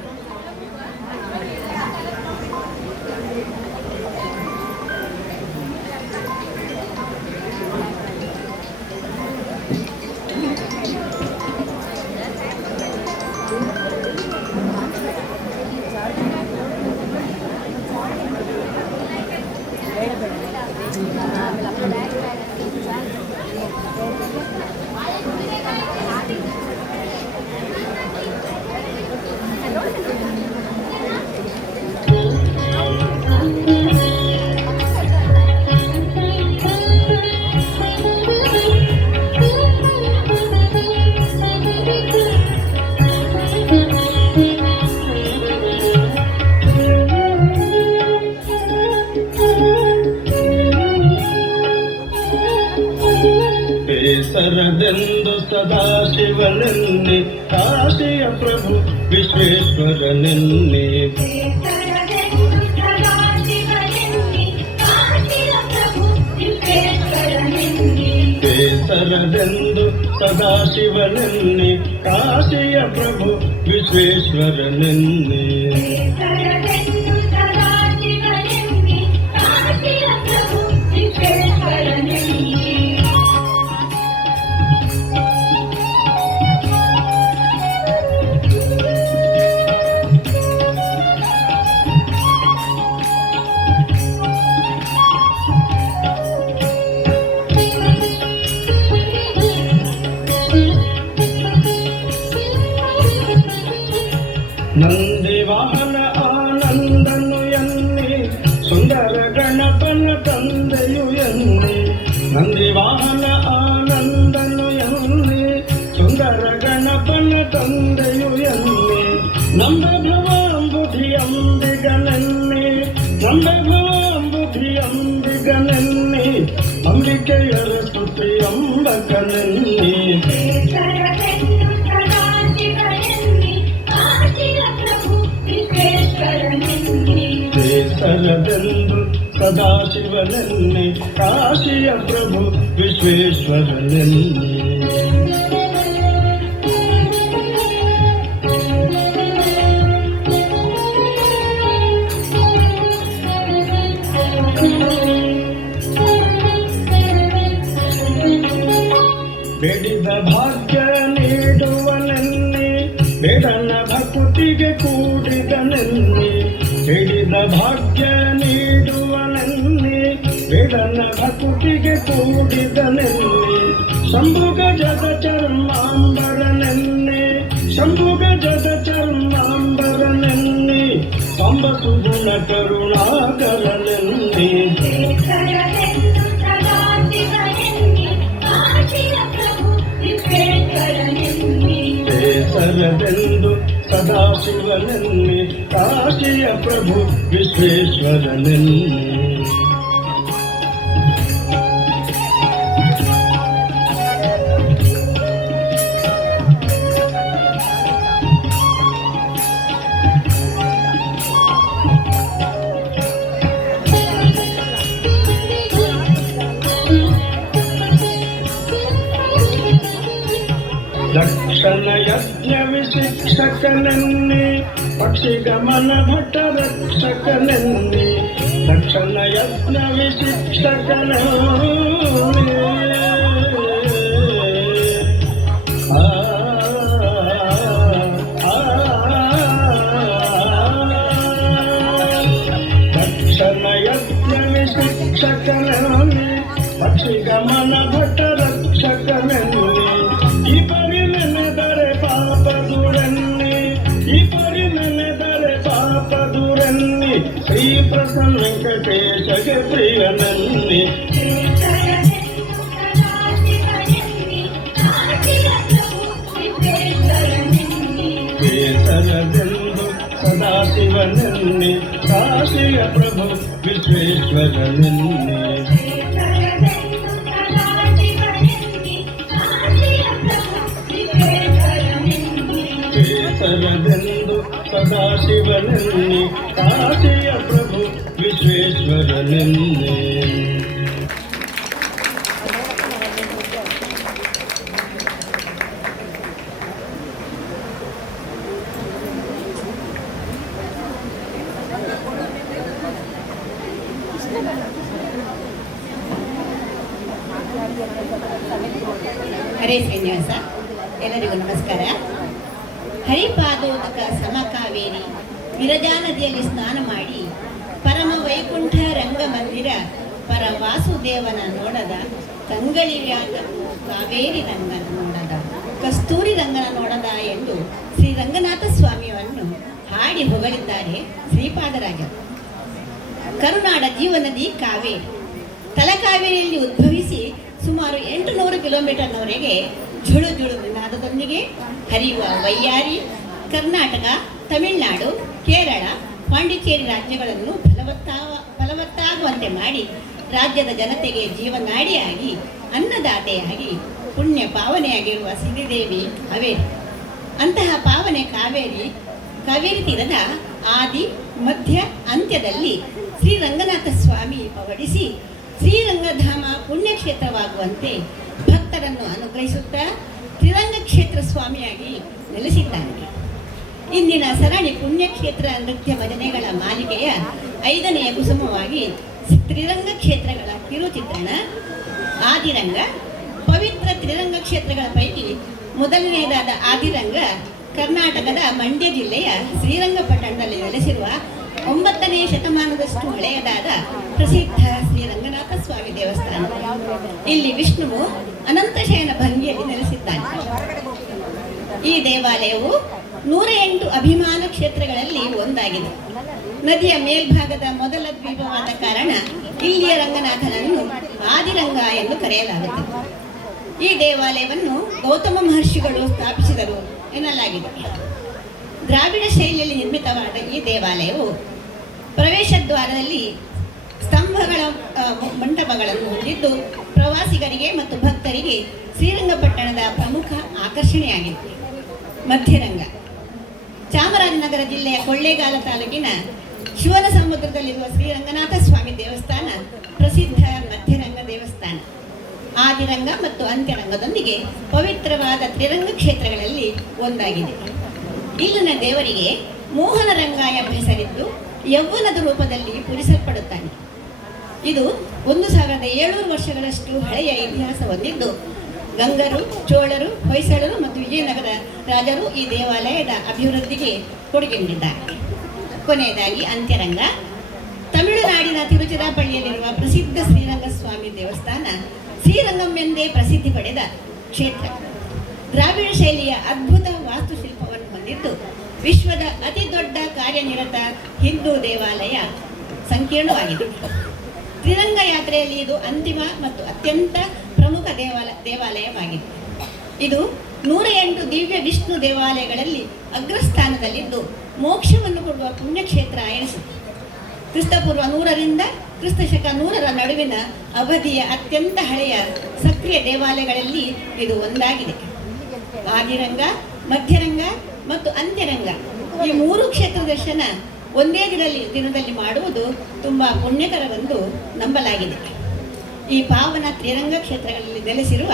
ಬೇಸರದೆಂದು ಸದಾಶಿವನೆನ್ನೆ ಕಾಶಿಯ ಪ್ರಭು ವಿಶ್ವೇಶ್ವರನೆನ್ನೆ ಬೇಸರದೆಂದು ಸದಾಶಿವನೆನ್ನೆ ಕಾಶಿಯ ಪ್ರಭು ವಿಶ್ವೇಶ್ವರನೆನ್ನೆ ನಂದಿ ವಾಹನ ಆನಂದನು ಎನ್ನಿ ಸುಂದರ ಗಣಪನ ತಂದೆಯು ಎನ್ನಿ ನಂದಿ ವಾಹನ ಆನಂದನು ಎನ್ನಿ ಸುಂದರ ಗಣಪನ ತಂದೆಯು ಎನ್ನಿ ನಂಬ ಭವಾಂಬುಧಿಯಂಬಿಗನೆನ್ನಿ ನಂಬ ಭವಾಂಬುಧಿಯಂಬಿಗನೆನ್ನಿ ಅಂಬಿಕೆಯರ ಸ್ತುತಿ ಅಂಬಕನೆನ್ನಿ ಬೇಸರದೆಂದು ಸದಾಶಿವನೆನ್ನೆ ಕಾಶಿಯ ಪ್ರಭು ವಿಶ್ವೇಶ್ವರನೆನ್ನೆ ಭಾಗ್ಯ ನೀಡುವನೆನ್ನಿ ಬೇಡನ ಭಕುಟಿಗೆ ಕೂಡಿದನೆನ್ನಿ ಶಂಭುಗಜದ ಚರ್ಮಾಂಬರನೆನ್ನಿ ಶಂಭುಗಜದ ಚರ್ಮಾಂಬರನೆನ್ನಿ ಪಂಬಸು ಗುಣ ಕರುಣಾಕರನೆನ್ನಿ ಕೇಸರದೆಂದು ಸದಾಶಿವನೆನ್ನಿ ಕಾಶಿಯ ಪ್ರಭು ವಿಶ್ವೇಶ್ವರನೆನ್ನಿ ದಕ್ಷನ ಯಜ್ಞ ವಿಶಿಕ್ಷಕನೆನ್ನಿ ಪಕ್ಷಿಗಮನ ಭಟ ರಕ್ಷಕನೆನ್ನಿ ದಕ್ಷನ ಯಜ್ಞ ವಿಶಿಕ್ಷಕನೆನ್ನಿ ದಕ್ಷನ ಯಜ್ಞ ವಿಶಿಕ್ಷಕನೆನ್ನಿ ಪಕ್ಷಿಗಮನ ಭಟ ರಕ್ಷಕನೆನ್ನಿ ಈ ಪರಿ ನೆನೆದರೆ ಪಾಪ ದೂರನ್ನಿ ಈ ಪರಿ ನೆನೆದರೆ ಪಾಪ ದೂರನ್ನಿ ಶ್ರೀ ಪ್ರಸನ್ನ ವೆಂಕಟೇಶಗೆ ಪ್ರಿಯನನ್ನಿ ಕೇಸರದೆಂದು ಸದಾಶಿವನೆನ್ನಿ ಕಾಶಿಯ ಪ್ರಭು ವಿಶ್ವೇಶ್ವರನೆನ್ನಿ ಕೇಸರದೆಂದು ಸದಾಶಿವನೆನ್ನಿ ಕಾಶಿಯ ಪ್ರಭು ವಿಶ್ವೇಶ್ವರನೆನ್ನಿ ಹರೇ ಶ್ರೀನಿವಾಸ, ಎಲ್ಲರಿಗೂ ನಮಸ್ಕಾರ. ಹರಿಪಾದೋದಕ ಸಮಕಾವೇರಿ ವಿರಜಾ ನದಿಯಲ್ಲಿ ಸ್ನಾನ ಮಾಡಿ ಪರಮ ವೈಕುಂಠ ರಂಗಮಂದಿರ ಪರ ವಾಸುದೇವನ ನೋಡದ ಕಂಗಳಿವ್ಯಾತ ಕಾವೇರಿ ರಂಗನ ನೋಡದ ಕಸ್ತೂರಿ ರಂಗನ ನೋಡದ ಎಂದು ಶ್ರೀ ರಂಗನಾಥ ಸ್ವಾಮಿಯನ್ನು ಹಾಡಿ ಹೊಗಳಿದ್ದಾರೆ ಶ್ರೀಪಾದರಾಜರು. ಕರುನಾಡ ಜೀವನದಿ ಕಾವೇರಿ ತಲಕಾವೇರಿಯಲ್ಲಿ ಉದ್ಭವಿಸಿ ಸುಮಾರು 800 ಕಿಲೋಮೀಟರ್ನವರೆಗೆ ಜುಳು ಜುಳು ನಿನಾದದೊಂದಿಗೆ ಹರಿಯುವ ವೈಯಾರಿ ಕರ್ನಾಟಕ, ತಮಿಳುನಾಡು, ಕೇರಳ, ಪಾಂಡಿಚೇರಿ ರಾಜ್ಯಗಳನ್ನು ಫಲವತ್ತಾಗುವಂತೆ ಮಾಡಿ ರಾಜ್ಯದ ಜನತೆಗೆ ಜೀವನಾಡಿಯಾಗಿ ಅನ್ನದಾತೆಯಾಗಿ ಪುಣ್ಯ ಪಾವನೆಯಾಗಿರುವ ಸಿರಿದೇವಿ ಕಾವೇರಿ. ಅಂತಹ ಪಾವನೆ ಕಾವೇರಿ ತೀರದ ಆದಿ ಮಧ್ಯ ಅಂತ್ಯದಲ್ಲಿ ಶ್ರೀರಂಗನಾಥ ಸ್ವಾಮಿ ಪವಡಿಸಿ ಶ್ರೀರಂಗಧಾಮ ಪುಣ್ಯಕ್ಷೇತ್ರವಾಗುವಂತೆ ಭಕ್ತರನ್ನು ಅನುಗ್ರಹಿಸುತ್ತಾ ತ್ರಿರಂಗ ಕ್ಷೇತ್ರ ಸ್ವಾಮಿಯಾಗಿ ನೆಲೆಸಿದ್ದಾನೆ. ಇಂದಿನ ಸರಣಿ ಪುಣ್ಯಕ್ಷೇತ್ರ ನೃತ್ಯ ಭಜನೆಗಳ ಮಾಲಿಕೆಯ 5ನೆಯ ಕುಸುಮವಾಗಿ ತ್ರಿರಂಗ ಕ್ಷೇತ್ರಗಳ ಕಿರುಚಿತ್ರಣ. ಆದಿರಂಗ ಪವಿತ್ರ ತ್ರಿರಂಗ ಕ್ಷೇತ್ರಗಳ ಪೈಕಿ ಮೊದಲನೆಯದಾದ ಆದಿರಂಗ ಕರ್ನಾಟಕದ ಮಂಡ್ಯ ಜಿಲ್ಲೆಯ ಶ್ರೀರಂಗಪಟ್ಟಣದಲ್ಲಿ ನೆಲೆಸಿರುವ 9ನೇ ಶತಮಾನದಷ್ಟು ಹಳೆಯದಾದ ಪ್ರಸಿದ್ಧ ಶ್ರೀರಂಗನಾಥ ಸ್ವಾಮಿ ದೇವಸ್ಥಾನ. ಇಲ್ಲಿ ವಿಷ್ಣುವು ಅನಂತಶಯನ ಭಂಗಿಯಲ್ಲಿ ನೆಲೆಸಿದ್ದಾನೆ. ಈ ದೇವಾಲಯವು 108 ಅಭಿಮಾನ ಕ್ಷೇತ್ರಗಳಲ್ಲಿ ಒಂದಾಗಿದೆ. ನದಿಯ ಮೇಲ್ಭಾಗದ ಮೊದಲ ದ್ವೀಪವಾದ ಕಾರಣ ಇಲ್ಲಿಯ ರಂಗನಾಥನನ್ನು ಆದಿರಂಗ ಎಂದು ಕರೆಯಲಾಗುತ್ತದೆ. ಈ ದೇವಾಲಯವನ್ನು ಗೌತಮ ಮಹರ್ಷಿಗಳು ಸ್ಥಾಪಿಸಿದರು ಎನ್ನಲಾಗಿದೆ. ದ್ರಾವಿಡ ಶೈಲಿಯಲ್ಲಿ ನಿರ್ಮಿತವಾದ ಈ ದೇವಾಲಯವು ಪ್ರವೇಶ ದ್ವಾರದಲ್ಲಿ ಸ್ತಂಭಗಳ ಮಂಟಪಗಳನ್ನು ಹೊಂದಿದ್ದು ಪ್ರವಾಸಿಗರಿಗೆ ಮತ್ತು ಭಕ್ತರಿಗೆ ಶ್ರೀರಂಗಪಟ್ಟಣದ ಪ್ರಮುಖ ಆಕರ್ಷಣೆಯಾಗಿದೆ. ಮಧ್ಯರಂಗ ಚಾಮರಾಜನಗರ ಜಿಲ್ಲೆಯ ಕೊಳ್ಳೇಗಾಲ ತಾಲೂಕಿನ ಶಿವನ ಸಮುದ್ರದಲ್ಲಿರುವ ಶ್ರೀರಂಗನಾಥ ಸ್ವಾಮಿ ದೇವಸ್ಥಾನ ಪ್ರಸಿದ್ಧ ಮಧ್ಯರಂಗ ದೇವಸ್ಥಾನ. ಆದಿರಂಗ ಮತ್ತು ಅಂತ್ಯರಂಗದೊಂದಿಗೆ ಪವಿತ್ರವಾದ ತ್ರಿರಂಗ ಕ್ಷೇತ್ರಗಳಲ್ಲಿ ಒಂದಾಗಿದೆ. ಇಲ್ಲಿನ ದೇವರಿಗೆ ಮೋಹನ ರಂಗ ಎಂಬ ಹೆಸರಿದ್ದು ಯೌವನದ ರೂಪದಲ್ಲಿ ಪೂಜಿಸಲ್ಪಡುತ್ತಾನೆ. ಇದು 1700 ವರ್ಷಗಳಷ್ಟು ಹಳೆಯ ಇತಿಹಾಸ ಹೊಂದಿದ್ದು ಗಂಗರು, ಚೋಳರು, ಹೊಯ್ಸಳರು ಮತ್ತು ವಿಜಯನಗರ ರಾಜರು ಈ ದೇವಾಲಯದ ಅಭಿವೃದ್ಧಿಗೆ ಕೊಡುಗೆ ನೀಡಿದ್ದಾರೆ. ಕೊನೆಯದಾಗಿ ಅಂತ್ಯರಂಗ ತಮಿಳುನಾಡಿನ ತಿರುಚಿರಾಪಳ್ಳಿಯಲ್ಲಿರುವ ಪ್ರಸಿದ್ಧ ಶ್ರೀರಂಗಸ್ವಾಮಿ ದೇವಸ್ಥಾನ ಶ್ರೀರಂಗಂ ಎಂದೇ ಪ್ರಸಿದ್ಧಿ ಪಡೆದ ಕ್ಷೇತ್ರ. ದ್ರಾವಿಡ ಶೈಲಿಯ ಅದ್ಭುತ ವಾಸ್ತುಶಿಲ್ಪವನ್ನು ಹೊಂದಿದ್ದು ವಿಶ್ವದ ಅತಿ ದೊಡ್ಡ ಕಾರ್ಯನಿರತ ಹಿಂದೂ ದೇವಾಲಯ ಸಂಕೀರ್ಣವಾಗಿದೆ. ತ್ರಿರಂಗ ಯಾತ್ರೆಯಲ್ಲಿ ಇದು ಅಂತಿಮ ಮತ್ತು ಅತ್ಯಂತ ಪ್ರಮುಖ ದೇವಾಲಯವಾಗಿದೆ. ಇದು 108 ದಿವ್ಯ ವಿಷ್ಣು ದೇವಾಲಯಗಳಲ್ಲಿ ಅಗ್ರಸ್ಥಾನದಲ್ಲಿದ್ದು ಮೋಕ್ಷವನ್ನು ಕೊಡುವ ಪುಣ್ಯಕ್ಷೇತ್ರ ಎನಿಸಿದೆ. ಕ್ರಿಸ್ತಪೂರ್ವ 100ರಿಂದ ಕ್ರಿಸ್ತಶಕ 100ರ ನಡುವಿನ ಅವಧಿಯ ಅತ್ಯಂತ ಹಳೆಯ ಸಕ್ರಿಯ ದೇವಾಲಯಗಳಲ್ಲಿ ಇದು ಒಂದಾಗಿದೆ. ಆದಿರಂಗ, ಮಧ್ಯರಂಗ ಮತ್ತು ಅಂತ್ಯರಂಗ ಈ 3 ಕ್ಷೇತ್ರ ದರ್ಶನ ಒಂದೇ ದಿನದಲ್ಲಿ ಮಾಡುವುದು ತುಂಬ ಪುಣ್ಯಕರವೆಂದು ನಂಬಲಾಗಿದೆ. ಈ ಪಾವನ ತ್ರಿರಂಗ ಕ್ಷೇತ್ರಗಳಲ್ಲಿ ನೆಲೆಸಿರುವ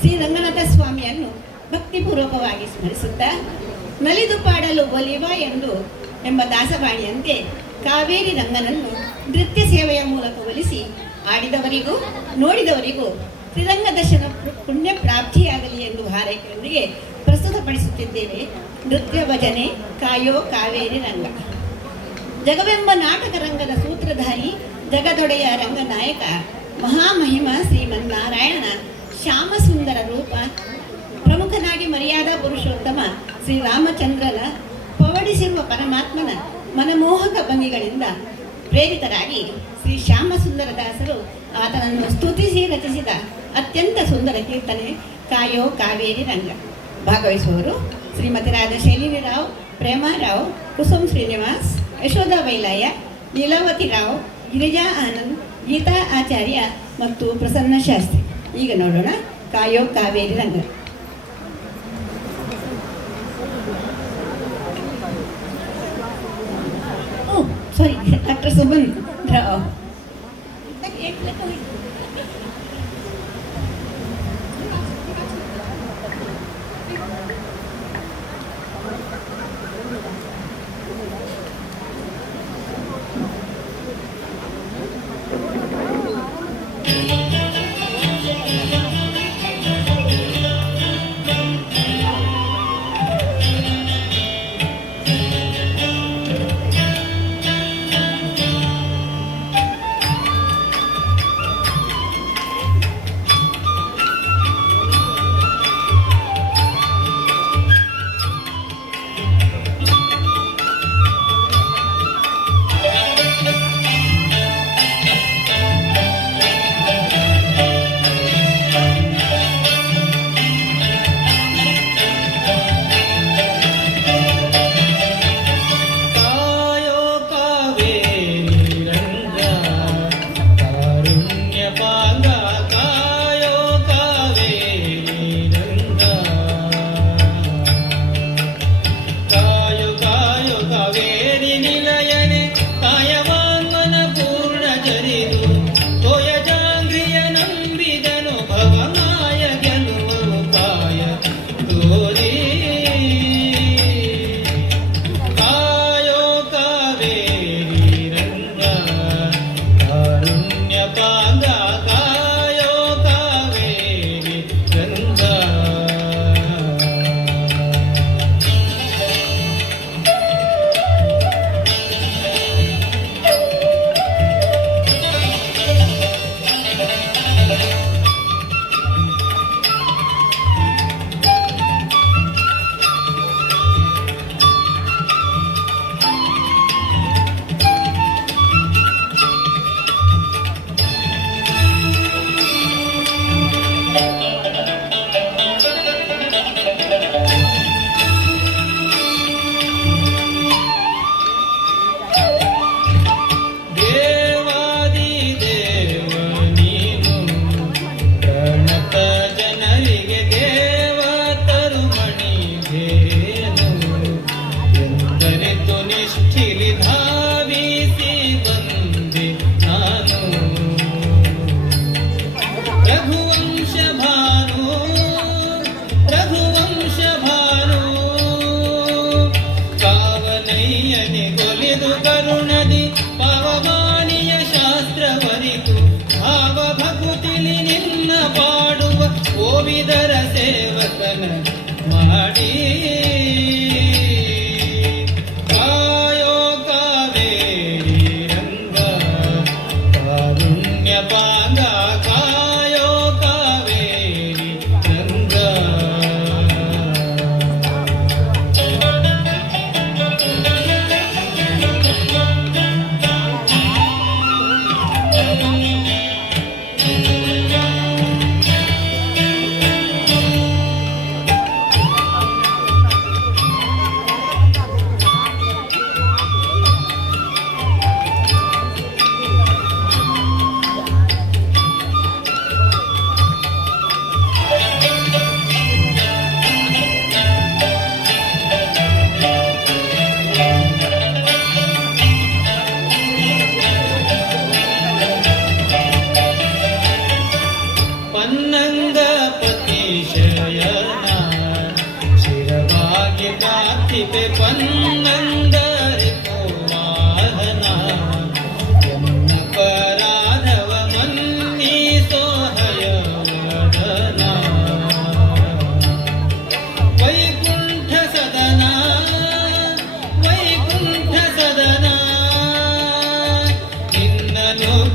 ಶ್ರೀರಂಗನಾಥ ಸ್ವಾಮಿಯನ್ನು ಭಕ್ತಿಪೂರ್ವಕವಾಗಿ ಸ್ಮರಿಸುತ್ತಾ ನಲಿದು ಪಾಡಲು ಒಲಿವ ಎಂಬ ದಾಸವಾಣಿಯಂತೆ ಕಾವೇರಿ ರಂಗನನ್ನು ನೃತ್ಯ ಸೇವೆಯ ಮೂಲಕ ಒಲಿಸಿ ಆಡಿದವರಿಗೂ ನೋಡಿದವರಿಗೂ ತ್ರಿರಂಗ ದರ್ಶನ ಪುಣ್ಯ ಪ್ರಾಪ್ತಿಯಾಗಲಿ ಎಂದು ಹಾರೈಕೆಯೊಂದಿಗೆ ಪ್ರಸ್ತುತಪಡಿಸುತ್ತಿದ್ದೇವೆ ನೃತ್ಯ ಭಜನೆ ಕಾಯೋ ಕಾವೇರಿ ರಂಗ. ಜಗವೆಂಬ ನಾಟಕ ರಂಗದ ಸೂತ್ರಧಾರಿ, ಜಗದೊಡೆಯ ರಂಗನಾಯಕ, ಮಹಾಮಹಿಮ ಶ್ರೀಮನ್ನಾರಾಯಣನ ಶ್ಯಾಮಸುಂದರ ರೂಪ, ಪ್ರಮುಖನಾಗಿ ಮರ್ಯಾದಾ ಪುರುಷೋತ್ತಮ ಶ್ರೀರಾಮಚಂದ್ರನ ಪವಡಿಸಿರುವ ಪರಮಾತ್ಮನ ಮನಮೋಹಕ ಭಂಗಿಗಳಿಂದ ಪ್ರೇರಿತರಾಗಿ ಶ್ರೀ ಶ್ಯಾಮಸುಂದರ ದಾಸರು ಆತನನ್ನು ಸ್ತುತಿಸಿ ರಚಿಸಿದ ಅತ್ಯಂತ ಸುಂದರ ಕೀರ್ತನೆ ಕಾಯೋ ಕಾವೇರಿ ರಂಗ. ಭಾಗವಹಿಸುವವರು ಶ್ರೀಮತಿರಾದ ಶೈಲಿನಿ ರಾವ್, ಪ್ರೇಮಾರಾವ್, ಕುಸುಮ್ ಶ್ರೀನಿವಾಸ್, ಯಶೋಧ ಬೈಲಾಯ, ಲೀಲಾವತಿ ರಾವ್, ಗಿರಿಜಾ ಆನಂದ್, ಗೀತಾ ಆಚಾರ್ಯ ಮತ್ತು ಪ್ರಸನ್ನ ಶಾಸ್ತ್ರಿ. ಈಗ ನೋಡೋಣ ಕಾಯೋ ಕಾವೇರಿ ರಂಗ. ಸಾರಿ, ಡಾಕ್ಟರ್ ಸುಮನ್ ರಾವ್.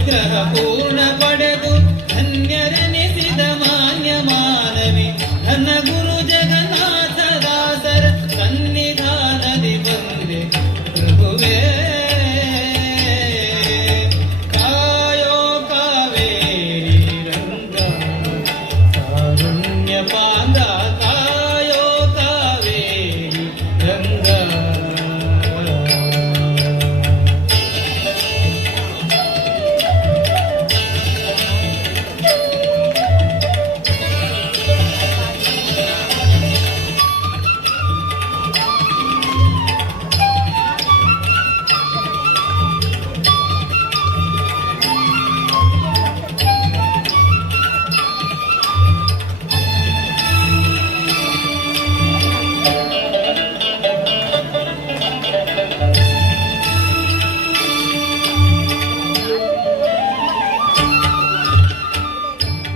ಅನುಗ್ರಹ ಪೂರ್ಣ ಪಡೆದು ಧನ್ಯರೆನಿಸಿದ ಮಾನ್ಯ ಮಾನವಿ ನನ್ನ ಗುರು ಜಗನ್ನಾಥ ದಾಸರ ಸನ್ನಿಧಾನದಿ ಬಂದೆ ಪ್ರಭುವೇ ಕಾಯೋ ಕಾವೇರಿ ರಂಗ ಕಾರುಣ್ಯ ಪಾಂಗ ಕಾಯೋ ಕಾವೇರಿ ರಂಗ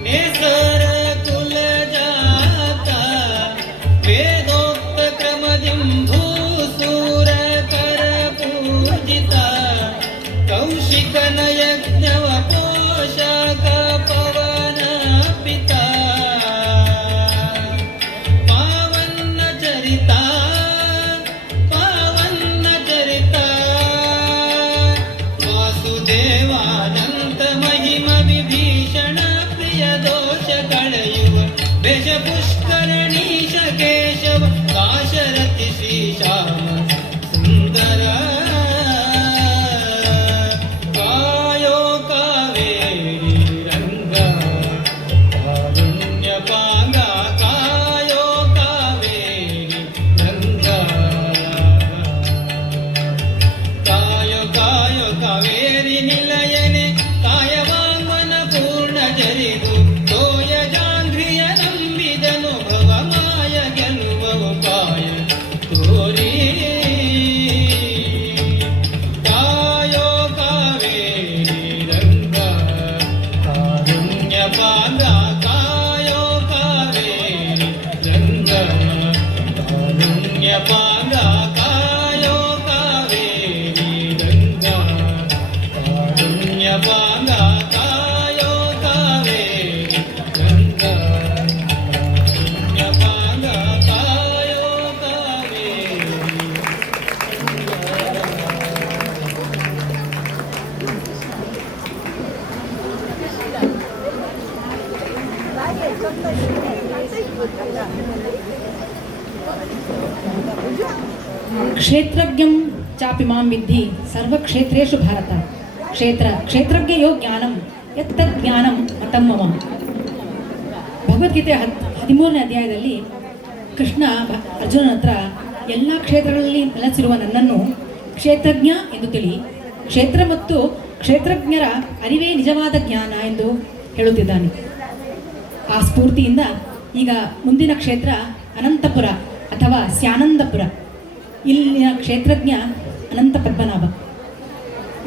ನೇಸರ ಕುಲ ಜಾತ ವೇದೋಕ್ತ ಕ್ರಮದಿಂ ಭೂಸೂರ ಕರ ಪೂಜಿತ ಕೌಶಿಕನ ಯಜ್ಞವ ಪೋಷಕ ಪವನ ಪಿತ ಪಾವನ ಚರಿತ ಪಾವನ ಚರಿತ ವಾಸುದೇವಾನಂತ ಮಹಿಮ ವಿಭೀಷಣ ಪ್ರಿಯ ದೋಷ ಕಳೆಯುವ ಬೇಷ ಪುಷ್ಕರಣೀಶ ಕೇಶವ ಕಾಶರಥಿ ಶ್ರೀಶಾಮ ಸುಂದರ ಕಾಯೋ ಕಾವೇರಿ ರಂಗ ಕಾರುಣ್ಯ ಪಾಂಗ ಕಾಯೋ ಕಾವೇರಿ ರಂಗ ಕಾಯೋ ಕಾಯೋ ಕಾವೇರಿ ನಿಲಯನೆ ಕಾಯವಾಂಗನ ಪೂರ್ಣ ಜರಿದು ತೋಯ ಜಾಂಘ್ರಿಯ ನಂಬಿದನು ಭವಮಾಯ ಗೆಲುವವು ಕಾಯ ತೋರಿ ಕಾಯೋ ಕಾವೇರಿ ರಂಗ ಕಾರುಣ್ಯ ಪಾಂಗ ಕಾಯೋ ಕಾವೇರಿ ರಂಗ ಕಾರುಣ್ಯ ಪಾಂಗ ಕಾಯೋ ಕಾವೇರಿ ರಂಗ ಕಾರುಣ್ಯ ಪಾಂಗ ಕಾಯೋ ಕಾವೇರಿ ರಂಗ ಕಾರುಣ್ಯ ಪಾಂಗ ಕಾಯೋ ಕಾವೇರಿ ಕ್ಷೇತ್ರಜ್ಞಂ ಚಾಪಿ ಮಾಂ ವಿದ್ಧಿ ಸರ್ವಕ್ಷೇತ್ರೇಷು ಭಾರತ ಕ್ಷೇತ್ರಜ್ಞಯೋ ಜ್ಞಾನಂ ಯತ್ತದ್ ಜ್ಞಾನಂ ಮತಂ ಮಮ. ಭಗವದ್ಗೀತೆ 13ನೇ ಅಧ್ಯಾಯದಲ್ಲಿ ಕೃಷ್ಣ ಅರ್ಜುನನ ಹತ್ರ ಎಲ್ಲ ಕ್ಷೇತ್ರಗಳಲ್ಲಿ ನೆಲೆಸಿರುವ ನನ್ನನ್ನು ಕ್ಷೇತ್ರಜ್ಞ ಎಂದು ತಿಳಿ, ಕ್ಷೇತ್ರ ಮತ್ತು ಕ್ಷೇತ್ರಜ್ಞರ ಅರಿವೇ ನಿಜವಾದ ಜ್ಞಾನ ಎಂದು ಹೇಳುತ್ತಿದ್ದಾನೆ. ಆ ಸ್ಫೂರ್ತಿಯಿಂದ ಈಗ ಮುಂದಿನ ಕ್ಷೇತ್ರ ಅನಂತಪುರ ಅಥವಾ ಸ್ಯಾನಂದಪುರ. ಇಲ್ಲಿನ ಕ್ಷೇತ್ರಜ್ಞ ಅನಂತ ಪದ್ಮನಾಭ.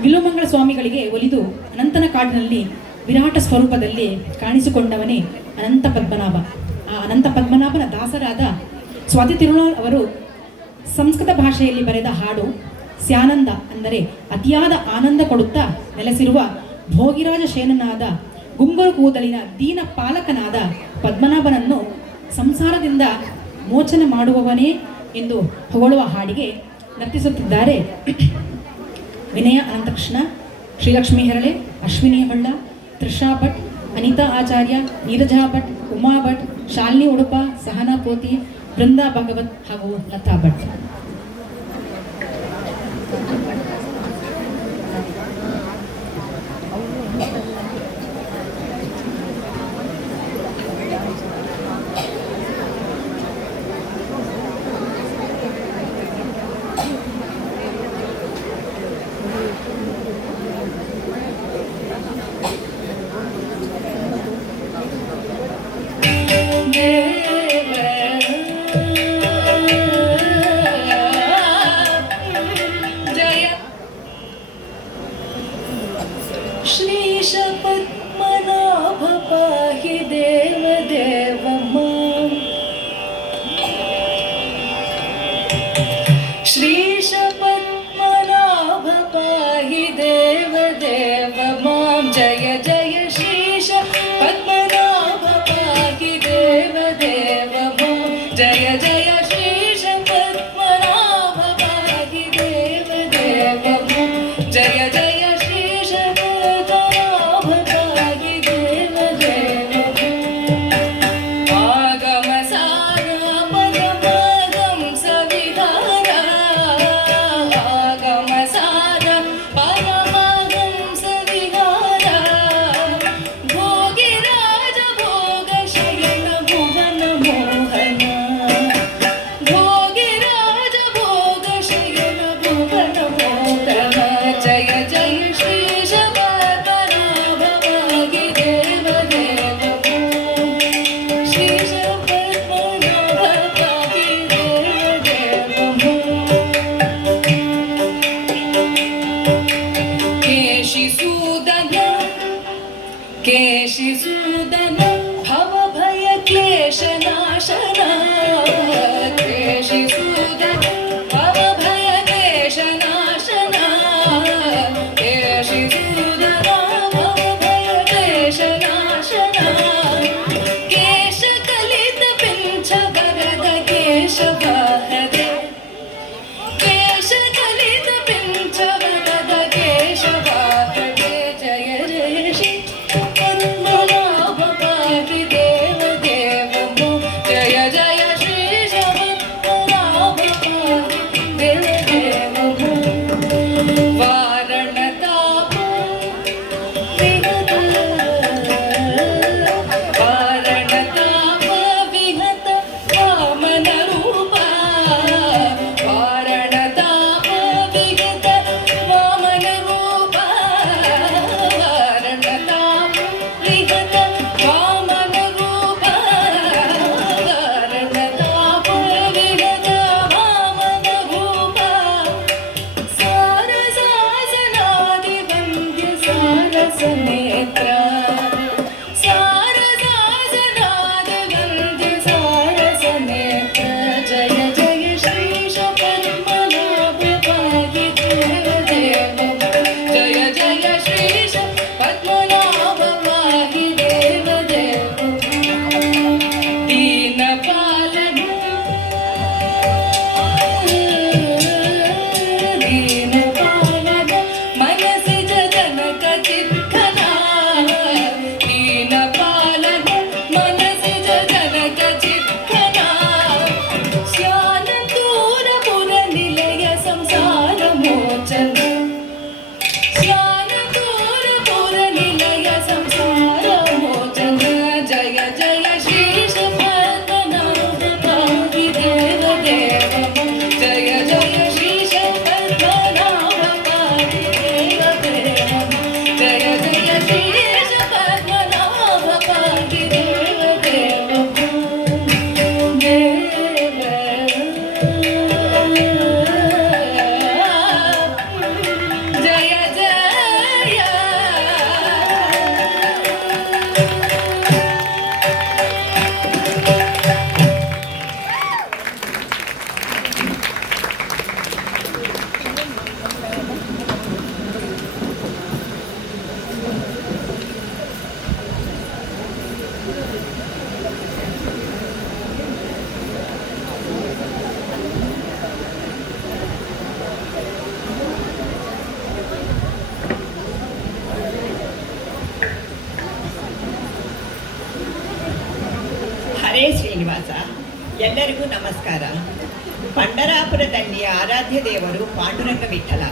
ವಿಲುಮಂಗಳ ಸ್ವಾಮಿಗಳಿಗೆ ಒಲಿದು ಅನಂತನ ಕಾಡಿನಲ್ಲಿ ವಿರಾಟ ಸ್ವರೂಪದಲ್ಲಿ ಕಾಣಿಸಿಕೊಂಡವನೇ ಅನಂತ ಪದ್ಮನಾಭ. ಆ ಅನಂತ ಪದ್ಮನಾಭನ ದಾಸರಾದ ಸ್ವಾತಿ ತಿರುನಾಳ್ ಅವರು ಸಂಸ್ಕೃತ ಭಾಷೆಯಲ್ಲಿ ಬರೆದ ಹಾಡು ಸ್ಯಾನಂದ, ಅಂದರೆ ಅತಿಯಾದ ಆನಂದ ಕೊಡುತ್ತಾ ನೆಲೆಸಿರುವ ಭೋಗಿರಾಜ ಶೇನನಾದ ಗುಂಗುರು ಕೂದಲಿನ ದೀನ ಪಾಲಕನಾದ ಪದ್ಮನಾಭನನ್ನು ಸಂಸಾರದಿಂದ ಮೋಚನೆ ಮಾಡುವವನೇ ಎಂದು ಹೊಗಳುವ ಹಾಡಿಗೆ ನರ್ತಿಸುತ್ತಿದ್ದಾರೆ ವಿನಯ ಅನಂತಕೃಷ್ಣ, ಶ್ರೀಲಕ್ಷ್ಮೀ ಹೆರಳೆ, ಅಶ್ವಿನಿ ಹೊಳ್ಳ, ತ್ರಿಷಾ ಭಟ್, ಅನಿತಾ ಆಚಾರ್ಯ, ನೀರಜಾ ಭಟ್, ಉಮಾ ಭಟ್, ಶಾಲಿನಿ ಉಡುಪ, ಸಹನಾ ಪೋತಿ, ಬೃಂದಾ ಭಾಗವತ್ ಹಾಗೂ ಲತಾ ಭಟ್. श्रीश पद्मनाभ पाहि देव देव मां. श्रीश पद्मनाभ पाहि देव देव मां. जय जय श्रीश पद्मनाभ पाहि देव देव मां जय जय श्रीश पद्मनाभ पाहि देव देव मां जय जय श्रीश पद्मनाभ पाहि देव देव मां आगम सारा पदमगम सविधारा आगम सारा परमगम सविहारा भोगिराज भोग शयन भुवन मोहन भोगिराज भोग शयन भुवन मोहन जय जय श्रीश पद्मनाभ पाहि देव देव श्रीश पद्मनाभ पाहि देव देव केशिसूदन भवभय क्लेशनाशना केशिसूदन भवभय क्लेशनाशना केशिसूदन भवभय क्लेशनाशना केशकलित पिञ्छ वरद केशवाहदे केशकलित पिञ्छ वरद केशवाहदे जय जय श्री पद्मनाभ पाहि देव देव मां जय जय श्रीश पद्मनाभ पाहि देव देव मां वारणताप विहत वारणताप विहत वामन रूपा वारणताप विहत वामन रूपा वारणताप विहत वामन रूपा वारणताप विहत वामन रूपा सारसासनादिवन्द्य सारसनेत्र सारसासनादिवन्द्य सारसनेत्र जय जय श्रीश पद्मनाभ पाहि देव देव जय जय श्रीश पद्मनाभ पाहि देव देव दीनपालन दीनपालन मनसिज जनक चित्खना दीनपालन मनसिज जनक चित्खना स्यानदूरपुर निलय संसार मोचन स्यानदूरपुर निलय संसार मोचन जय जय श्रीश पद्मनाभ पाहि देव देव जय जय श्रीश पद्मनाभ पाहि देव देव जय जय श्रीश पद्मनाभ पाहि देव देव जय जय ಹರೇ ಶ್ರೀನಿವಾಸ. ಎಲ್ಲರಿಗೂ ನಮಸ್ಕಾರ. ಪಂಡರಾಪುರದಲ್ಲಿ ಆರಾಧ್ಯ ದೇವರು ಪಾಂಡುರಂಗ ವಿಠಲ.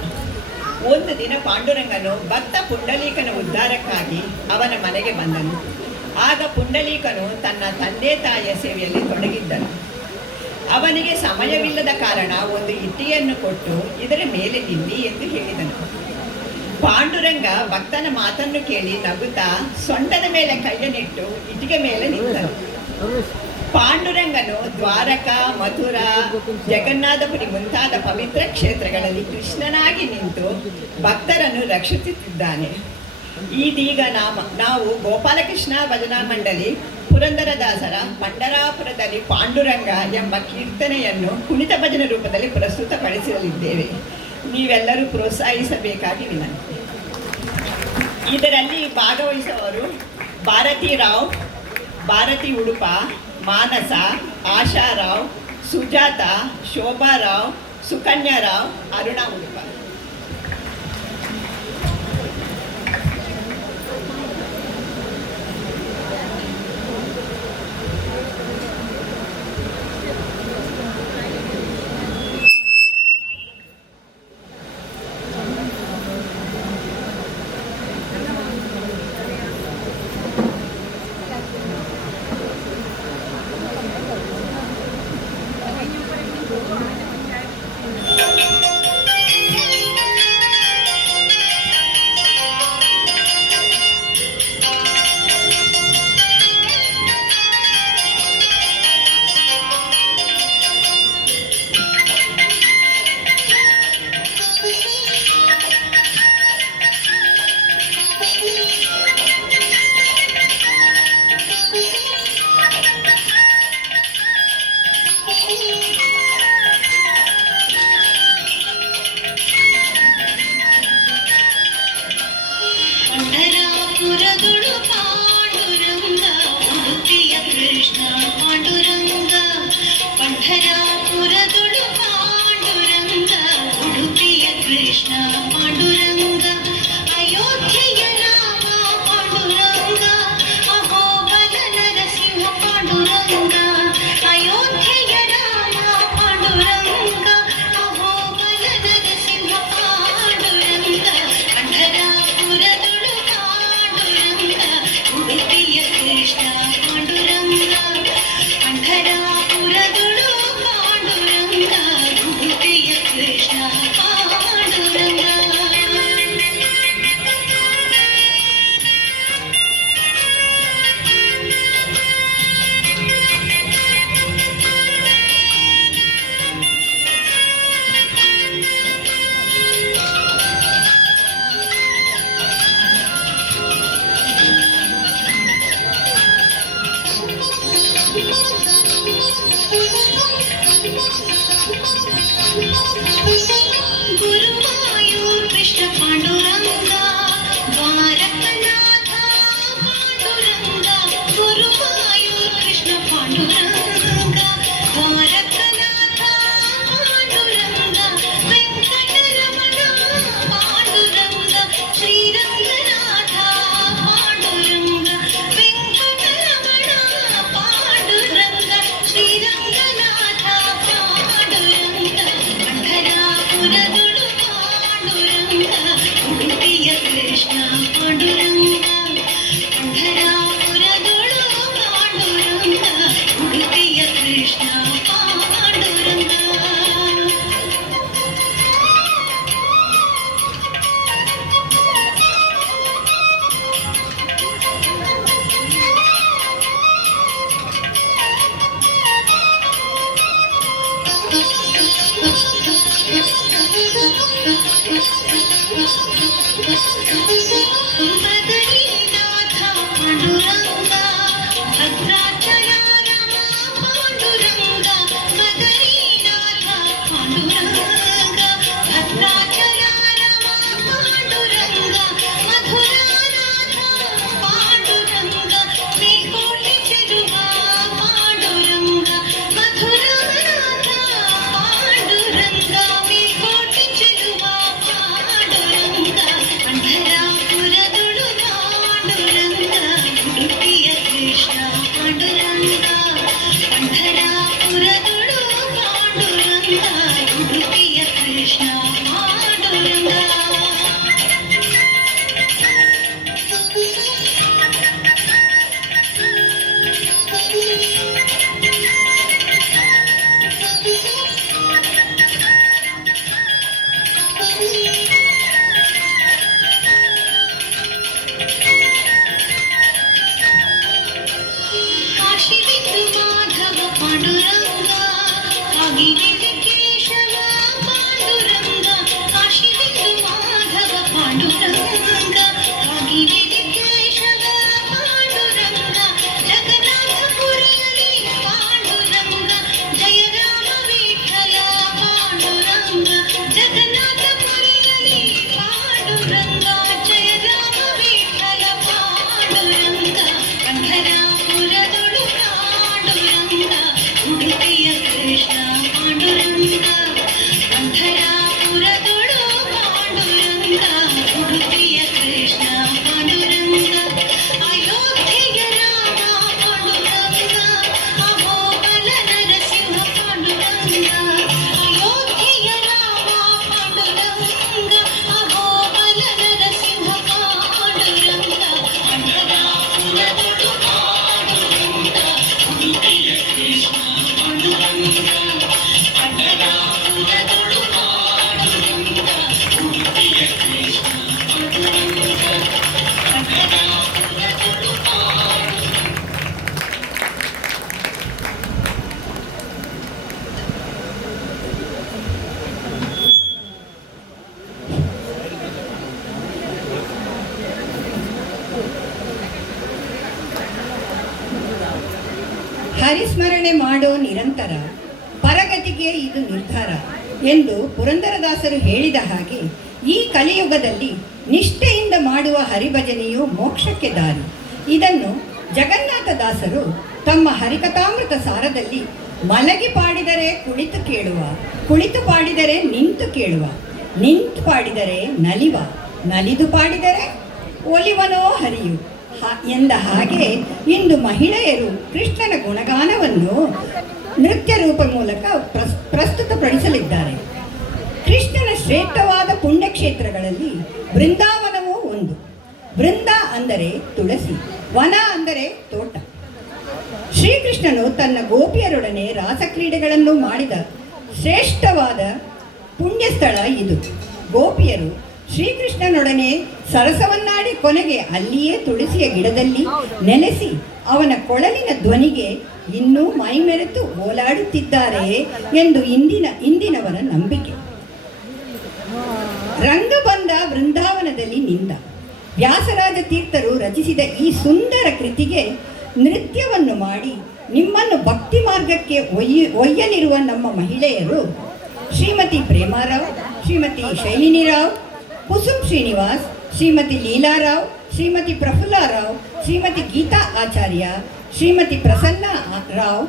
ಒಂದು ದಿನ ಪಾಂಡುರಂಗನು ಭಕ್ತ ಪುಂಡಲೀಕನ ಉದ್ಧಾರಕ್ಕಾಗಿ ಅವನ ಮನೆಗೆ ಬಂದನು. ಆಗ ಪುಂಡಲೀಕನು ತನ್ನ ತಂದೆ ತಾಯಿಯ ಸೇವೆಯಲ್ಲಿ ತೊಡಗಿದ್ದನು. ಅವನಿಗೆ ಸಮಯವಿಲ್ಲದ ಕಾರಣ ಒಂದು ಇಟ್ಟಿಯನ್ನು ಕೊಟ್ಟು ಇದರ ಮೇಲೆ ನಿಲ್ಲಿ ಎಂದು ಹೇಳಿದನು. ಪಾಂಡುರಂಗ ಭಕ್ತನ ಮಾತನ್ನು ಕೇಳಿ ನಗುತ್ತಾ ಸೊಂಟದ ಮೇಲೆ ಕೈಯನ್ನಿಟ್ಟು ಇಟ್ಟಿಗೆ ಮೇಲೆ ನಿಂತನು. ಪಾಂಡುರಂಗನು ದ್ವಾರಕಾ, ಮಥುರಾ, ಜಗನ್ನಾಥಪುರಿ ಮುಂತಾದ ಪವಿತ್ರ ಕ್ಷೇತ್ರಗಳಲ್ಲಿ ಕೃಷ್ಣನಾಗಿ ನಿಂತು ಭಕ್ತರನ್ನು ರಕ್ಷಿಸುತ್ತಿದ್ದಾನೆ. ಇದೀಗ ನಾವು ಗೋಪಾಲಕೃಷ್ಣ ಭಜನಾ ಮಂಡಳಿ ಪುರಂದರದಾಸರ ಪಂಡರಾಪುರದಲ್ಲಿ ಪಾಂಡುರಂಗ ಎಂಬ ಕೀರ್ತನೆಯನ್ನು ಕುಣಿತ ಭಜನೆ ರೂಪದಲ್ಲಿ ಪ್ರಸ್ತುತಪಡಿಸಲಿದ್ದೇವೆ. ನೀವೆಲ್ಲರೂ ಪ್ರೋತ್ಸಾಹಿಸಬೇಕಾಗಿ ವಿನಂತಿ. ಇದರಲ್ಲಿ ಭಾಗವಹಿಸುವವರು ಭಾರತಿ ರಾವ್, ಭಾರತಿ ಉಡುಪ, ಮಾನಸ, ಆಶಾರಾವ್, ಸುಜಾತ, ಶೋಭಾರಾವ್, ಸುಕನ್ಯಾ ರಾವ್, ಅರುಣಾ ಉಡುಪ. ಪಂಢರಾಪುರದೊಳು ಪಾಂಡುರಂಗ ಉಡುಪಿಯ ಕೃಷ್ಣ ಪಾಂಡುರಂಗ. ಪಂಢರಾಪುರದೊಳು ಪಾಂಡುರಂಗ ಉಡುಪಿಯ ಕೃಷ್ಣ ಪಾಂಡುರಂಗ. ಅಯೋಧ್ಯೆಯ ರಾಮ ಪಾಂಡುರಂಗ, ಅಹೋಬಲ ನರಸಿಂಹ ಪಾಂಡುರಂಗ. ಅಯೋಧ್ಯೆಯ ರಾಮ ಪಾಂಡುರಂಗ, ಅಹೋಬಲ ನರಸಿಂಹ ಪಾಂಡುರಂಗ. ಪಂಢರಾಪುರದೊಳು ಪಾಂಡುರಂಗ ಉಡುಪಿಯ ಕೃಷ್ಣ ಪಾಂಡುರಂಗ. ಪಂಢರಾಪುರದೊಳು ಪಾಂಡುರಂಗ ಉಡುಪಿಯ ಕೃಷ್ಣ ಪಾಂಡುರಂಗ. ಗುರುವಾಯೂರ್ ಕೃಷ್ಣ ಪಾಂಡುರಂಗ, ದ್ವಾರಕನಾಥ ಪಾಂಡುರಂಗ. ಗುರುವಾಯೂರ್ ಕೃಷ್ಣ ಪಾಂಡುರಂಗ, ದ್ವಾರಕನಾಥ ಪಾಂಡುರಂಗ. ವೆಂಕಟರಮಣ ಪಾಂಡುರಂಗ, ಶ್ರೀರಂಗನಾಥ ಪಾಂಡುರಂಗ. ವೆಂಕಟರಮಣ ಪಾಂಡುರಂಗ, ಶ್ರೀರಂಗನಾಥ ಪಾಂಡುರಂಗ. ಪಂಢರಾಪುರದೊಳು ಪಾಂಡುರಂಗ ಉಡುಪಿಯ ಕೃಷ್ಣ ಪಾಂಡುರಂಗ. ಪಂಢರಾಪುರದೊಳು ಪಾಂಡುರಂಗ ಉಡುಪಿಯ ಕೃಷ್ಣ ಪಾಂಡುರಂಗ. ಬದರೀನಾಥ ಪಾಂಡುರಂಗ, ಭದ್ರಾಚಲಾರಮ ಪಾಂಡುರಂಗ. ಬದರೀನಾಥ ಪಾಂಡುರಂಗ, ಭದ್ರಾಚಲಾರಮ ಪಾಂಡುರಂಗ. ಮಧುರಾನಾಥ ಪಾಂಡುರಂಗ, ಶ್ರೀಕೋಟಿ ಚೆಲುವ ಪಾಂಡುರಂಗ. ಮಧುರಾನಾಥ ಪಾಂಡುರಂಗ, ಶ್ರೀಕೋಟಿ ಚೆಲುವ ಪಾಂಡುರಂಗ. ಪಂಢರಾಪುರದೊಳು ಹರಿಸ್ಮರಣೆ ಮಾಡೋ ನಿರಂತರ ಪರಗತಿಗೆ ಇದು ನಿರ್ಧಾರ ಎಂದು ಪುರಂದರದಾಸರು ಹೇಳಿದ ಹಾಗೆ ಈ ಕಲಿಯುಗದಲ್ಲಿ ನಿಷ್ಠೆಯಿಂದ ಮಾಡುವ ಹರಿಭಜನೆಯು ಮೋಕ್ಷಕ್ಕೆ ದಾರಿ. ಇದನ್ನು ಜಗನ್ನಾಥದಾಸರು ತಮ್ಮ ಹರಿಕಥಾಮೃತ ಸಾರದಲ್ಲಿ ಮಲಗಿ ಪಾಡಿದರೆ ಕುಳಿತು ಕೇಳುವ, ಕುಳಿತು ಪಾಡಿದರೆ ನಿಂತು ಕೇಳುವ, ನಿಂತು ಪಾಡಿದರೆ ನಲಿವ, ನಲಿದು ಪಾಡಿದರೆ ಒಲಿವನೋ ಹರಿಯು ಎಂದ ಹಾಗೆ ಇಂದು ಮಹಿಳೆಯರು ಕೃಷ್ಣನ ಗುಣಗಾನವನ್ನು ನೃತ್ಯ ರೂಪ ಮೂಲಕ ಪ್ರಸ್ತುತಪಡಿಸಲಿದ್ದಾರೆ. ಕೃಷ್ಣನ ಶ್ರೇಷ್ಠವಾದ ಪುಣ್ಯಕ್ಷೇತ್ರಗಳಲ್ಲಿ ಬೃಂದಾವನವೂ ಒಂದು. ಬೃಂದ ಅಂದರೆ ತುಳಸಿ, ವನ ಅಂದರೆ ತೋಟ. ಶ್ರೀಕೃಷ್ಣನು ತನ್ನ ಗೋಪಿಯರೊಡನೆ ರಾಸಕ್ರೀಡೆಗಳನ್ನು ಮಾಡಿದ ಶ್ರೇಷ್ಠವಾದ ಪುಣ್ಯಸ್ಥಳ ಇದು. ಗೋಪಿಯರು ಶ್ರೀಕೃಷ್ಣನೊಡನೆ ಸರಸವನ್ನಾಡಿ ಕೊನೆಗೆ ಅಲ್ಲಿಯೇ ತುಳಸಿಯ ಗಿಡದಲ್ಲಿ ನೆಲೆಸಿ ಅವನ ಕೊಳಲಿನ ಧ್ವನಿಗೆ ಇನ್ನೂ ಮೈಮೆರೆತು ಓಲಾಡುತ್ತಿದ್ದಾರೆ ಎಂದು ಇಂದಿನವರ ನಂಬಿಕೆ. ರಂಗ ಬಂದ ವೃಂದಾವನದಲ್ಲಿ ನಿಂದ ವ್ಯಾಸರಾಜ ತೀರ್ಥರು ರಚಿಸಿದ ಈ ಸುಂದರ ಕೃತಿಗೆ ನೃತ್ಯವನ್ನು ಮಾಡಿ ನಿಮ್ಮನ್ನು ಭಕ್ತಿ ಮಾರ್ಗಕ್ಕೆ ಒಯ್ಯಲಿರುವ ನಮ್ಮ ಮಹಿಳೆಯರು ಶ್ರೀಮತಿ ಪ್ರೇಮಾರಾವ್, ಶ್ರೀಮತಿ ಶೈಲಿನಿರಾವ್, ಕುಸುಮ್ ಶ್ರೀನಿವಾಸ್, ಶ್ರೀಮತಿ ಲೀಲಾರಾವ್, ಶ್ರೀಮತಿ ಪ್ರಫುಲ್ಲಾರಾವ್, ಶ್ರೀಮತಿ ಗೀತಾ ಆಚಾರ್ಯ, ಶ್ರೀಮತಿ ಪ್ರಸನ್ನ ರಾವ್,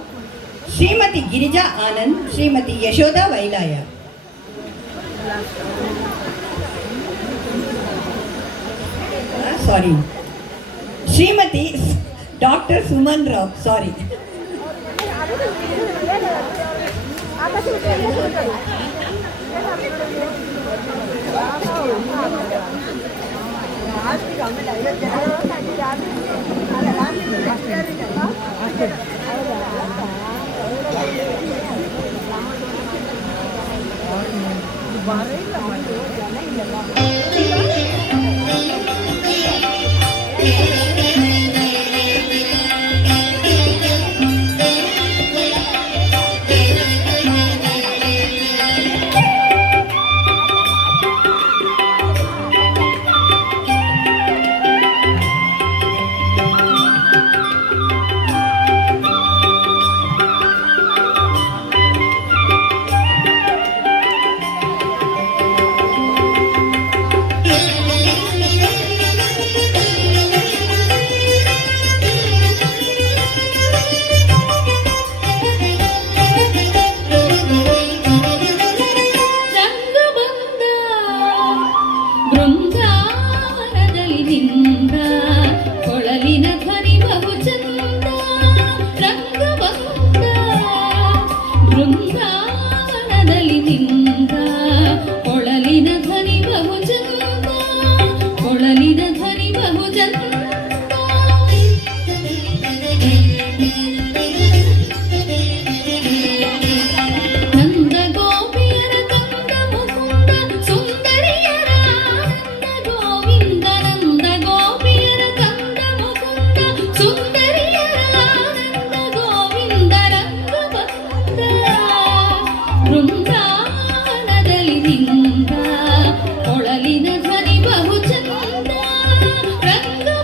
ಶ್ರೀಮತಿ ಗಿರಿಜಾ ಆನಂದ್, ಶ್ರೀಮತಿ ಯಶೋಧಾ ವೈಲಾಯ. ಸಾರಿ, ಶ್ರೀಮತಿ ಡಾಕ್ಟರ್ ಸುಮನ್ ರಾವ್, ಸಾರಿ. ರಂಗ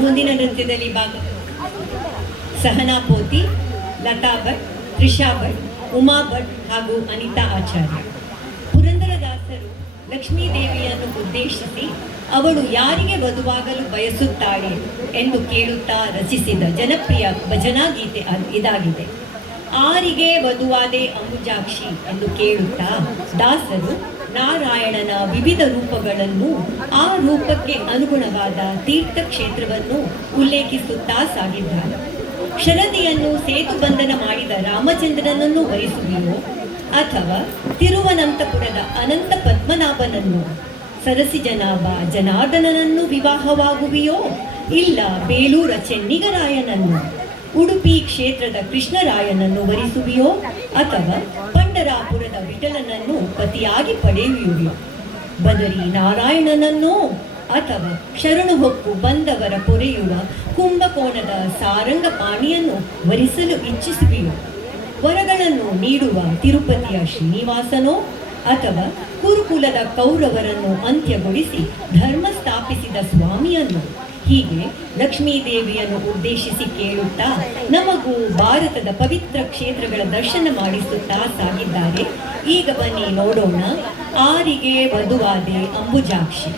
ಮುಂದಿನ ನೃತ್ಯದಲ್ಲಿ ಭಾಗ ಸಹನಾ ಪೋತಿ, ಲತಾ ಭಟ್, ತ್ರಿಷಾ ಭಟ್, ಉಮಾ ಭಟ್ ಹಾಗೂ ಅನಿತಾ ಆಚಾರ್ಯ. ಪುರಂದರದಾಸರು ಲಕ್ಷ್ಮೀ ದೇವಿಯನ್ನು ಉದ್ದೇಶಿಸಿ ಅವಳು ಯಾರಿಗೆ ವಧುವಾಗಲು ಬಯಸುತ್ತಾಳೆ ಎಂದು ಕೇಳುತ್ತಾ ರಚಿಸಿದ ಜನಪ್ರಿಯ ಭಜನಾ ಗೀತೆ ಇದಾಗಿದೆ. ಆರಿಗೆ ವಧುವಾದೆ ಅಂಬುಜಾಕ್ಷಿ ಎಂದು ಕೇಳುತ್ತಾ ದಾಸರು ನಾರಾಯಣನ ವಿವಿಧ ರೂಪಗಳನ್ನು, ಆ ರೂಪಕ್ಕೆ ಅನುಗುಣವಾದ ತೀರ್ಥಕ್ಷೇತ್ರವನ್ನು ಉಲ್ಲೇಖಿಸುತ್ತಾ ಸಾಗಿದ್ದಾರೆ. ಶರದಿಯನ್ನು ಸೇತುಬಂಧನ ಮಾಡಿದ ರಾಮಚಂದ್ರನನ್ನು ವರಿಸುವೆಯೋ ಅಥವಾ ತಿರುವನಂತಪುರದ ಅನಂತ ಪದ್ಮನಾಭನನ್ನು, ಸರಸಿಜನಾಭ ಜನಾರ್ದನನನ್ನು ವಿವಾಹವಾಗುವೆಯೋ, ಇಲ್ಲ ಬೇಲೂರ ಚೆನ್ನಿಗರಾಯನನ್ನು, ಉಡುಪಿ ಕ್ಷೇತ್ರದ ಕೃಷ್ಣರಾಯನನ್ನು ವರಿಸುವೆಯೋ ಅಥವಾ ಪಂಡರಾಪುರದ ವಿಠಲನನ್ನು ಪತಿಯಾಗಿ ಪಡೆಯುವೆಯೋ, ಬದರಿ ನಾರಾಯಣನನ್ನೋ ಅಥವಾ ಶರಣು ಹೊಕ್ಕು ಬಂದವರ ಪೊರೆಯುವ ಕುಂಭಕೋಣದ ಸಾರಂಗಪಾಣಿಯನ್ನು ವರಿಸಲು ಇಚ್ಛಿಸುವೆಯೋ, ವರಗಳನ್ನು ನೀಡುವ ತಿರುಪತಿಯ ಶ್ರೀನಿವಾಸನೋ ಅಥವಾ ಕುರುಕುಲದ ಕೌರವರನ್ನು ಅಂತ್ಯಗೊಳಿಸಿ ಧರ್ಮ ಸ್ಥಾಪಿಸಿದ ಸ್ವಾಮಿಯನ್ನು, ಹೀಗೆ ಲಕ್ಷ್ಮೀದೇವಿಯನ್ನು ಉದ್ದೇಶಿಸಿ ಕೇಳುತ್ತಾ ನಮಗೂ ಭಾರತದ ಪವಿತ್ರ ಕ್ಷೇತ್ರಗಳ ದರ್ಶನ ಮಾಡಿಸುತ್ತಾ ಸಾಗಿದ್ದಾರೆ. ಈಗ ಬನ್ನಿ ನೋಡೋಣ ಆರಿಗೆ ವಧುವಾದೆ ಅಂಬುಜಾಕ್ಷಿ.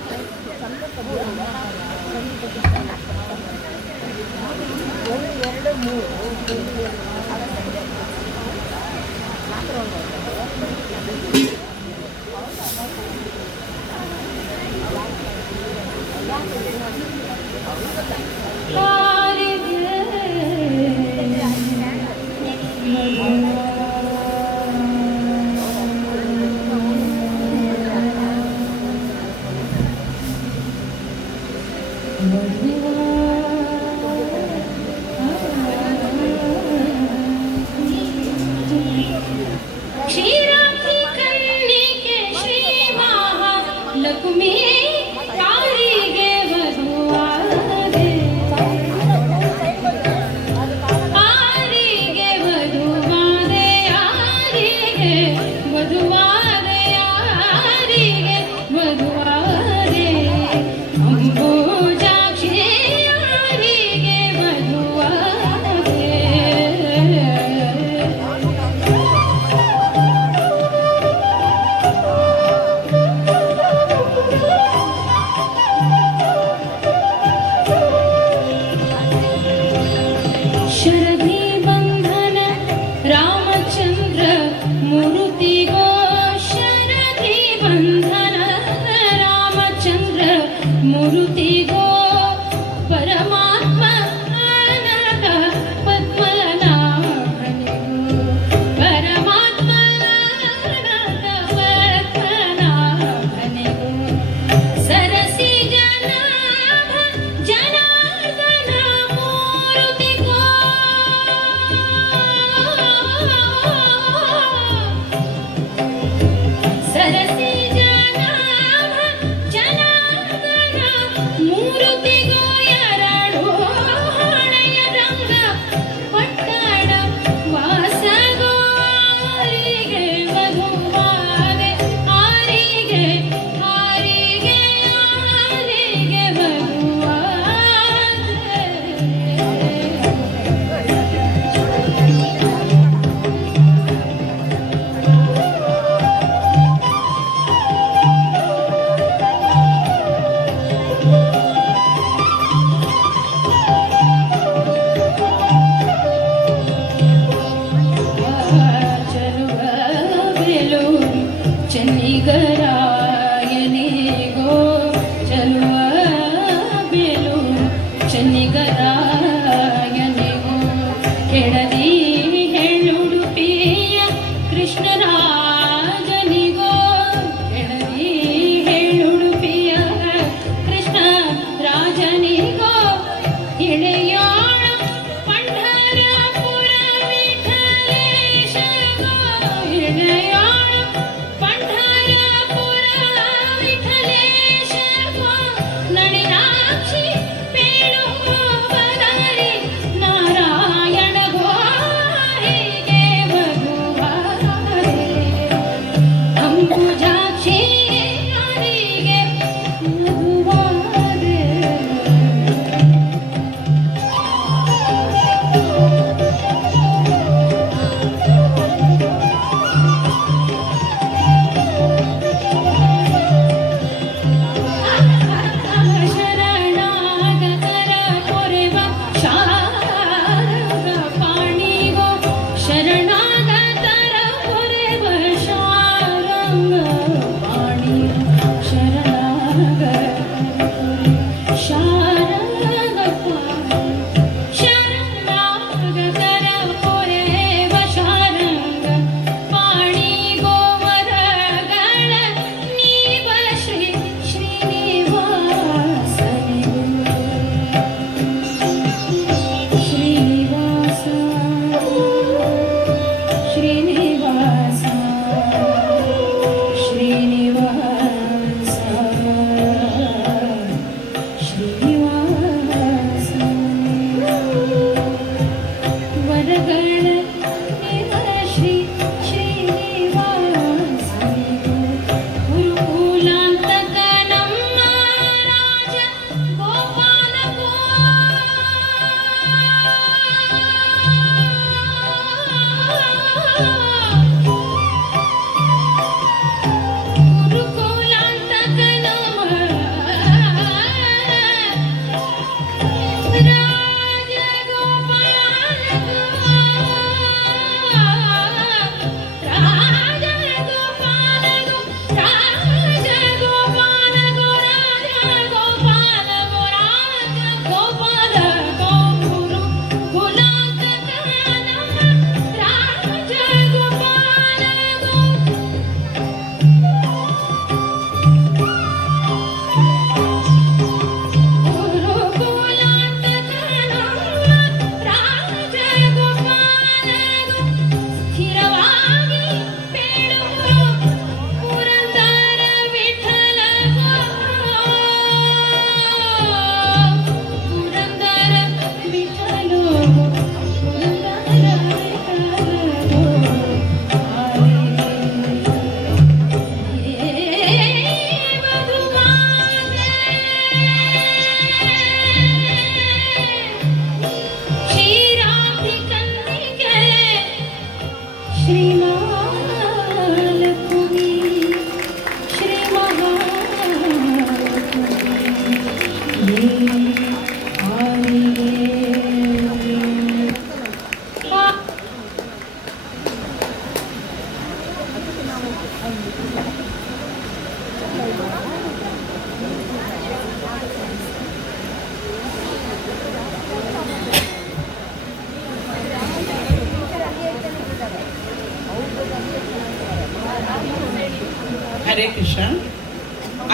ಹರೇ ಕೃಷ್ಣ.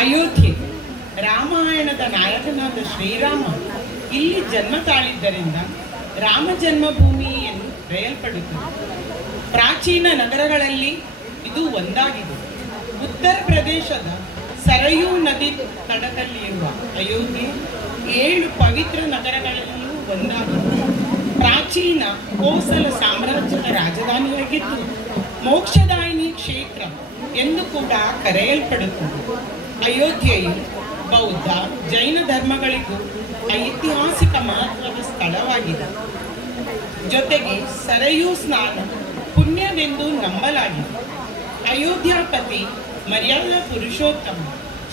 ಅಯೋಧ್ಯೆ ರಾಮಾಯಣದ ನಾಯಕನಾದ ಶ್ರೀರಾಮ ಇಲ್ಲಿ ಜನ್ಮ ತಾಳಿದ್ದರಿಂದ ರಾಮ ಜನ್ಮಭೂಮಿ ಎಂದು ಕರೆಯಲ್ಪಡುತ್ತದೆ. ಪ್ರಾಚೀನ ನಗರಗಳಲ್ಲಿ ಇದು ಒಂದಾಗಿದೆ. ಉತ್ತರ ಪ್ರದೇಶದ ಸರಯೂ ನದಿ ತಟದಲ್ಲಿರುವ ಅಯೋಧ್ಯೆ 7 ಪವಿತ್ರ ನಗರಗಳಲ್ಲಿಯೂ ಒಂದಾಗಿದೆ. ಪ್ರಾಚೀನ ಕೋಸಲ ಸಾಮ್ರಾಜ್ಯದ ರಾಜಧಾನಿಯಾಗಿದ್ದು ಮೋಕ್ಷದಾಯಿನಿ ಕ್ಷೇತ್ರ ಎಂದು ಕೂಡ ಕರೆಯಲ್ಪಡುತ್ತದೆ. ಅಯೋಧ್ಯೆಯು ಬೌದ್ಧ ಜೈನ ಧರ್ಮಗಳಿಗೂ ಐತಿಹಾಸಿಕ ಮಹತ್ವದ ಸ್ಥಳವಾಗಿದೆ. ಜೊತೆಗೆ ಸರಯೂ ಸ್ನಾನ ಪುಣ್ಯವೆಂದು ನಂಬಲಾಗಿದೆ. ಅಯೋಧ್ಯಾಪತಿ ಮರ್ಯಾದಾ ಪುರುಷೋತ್ತಮ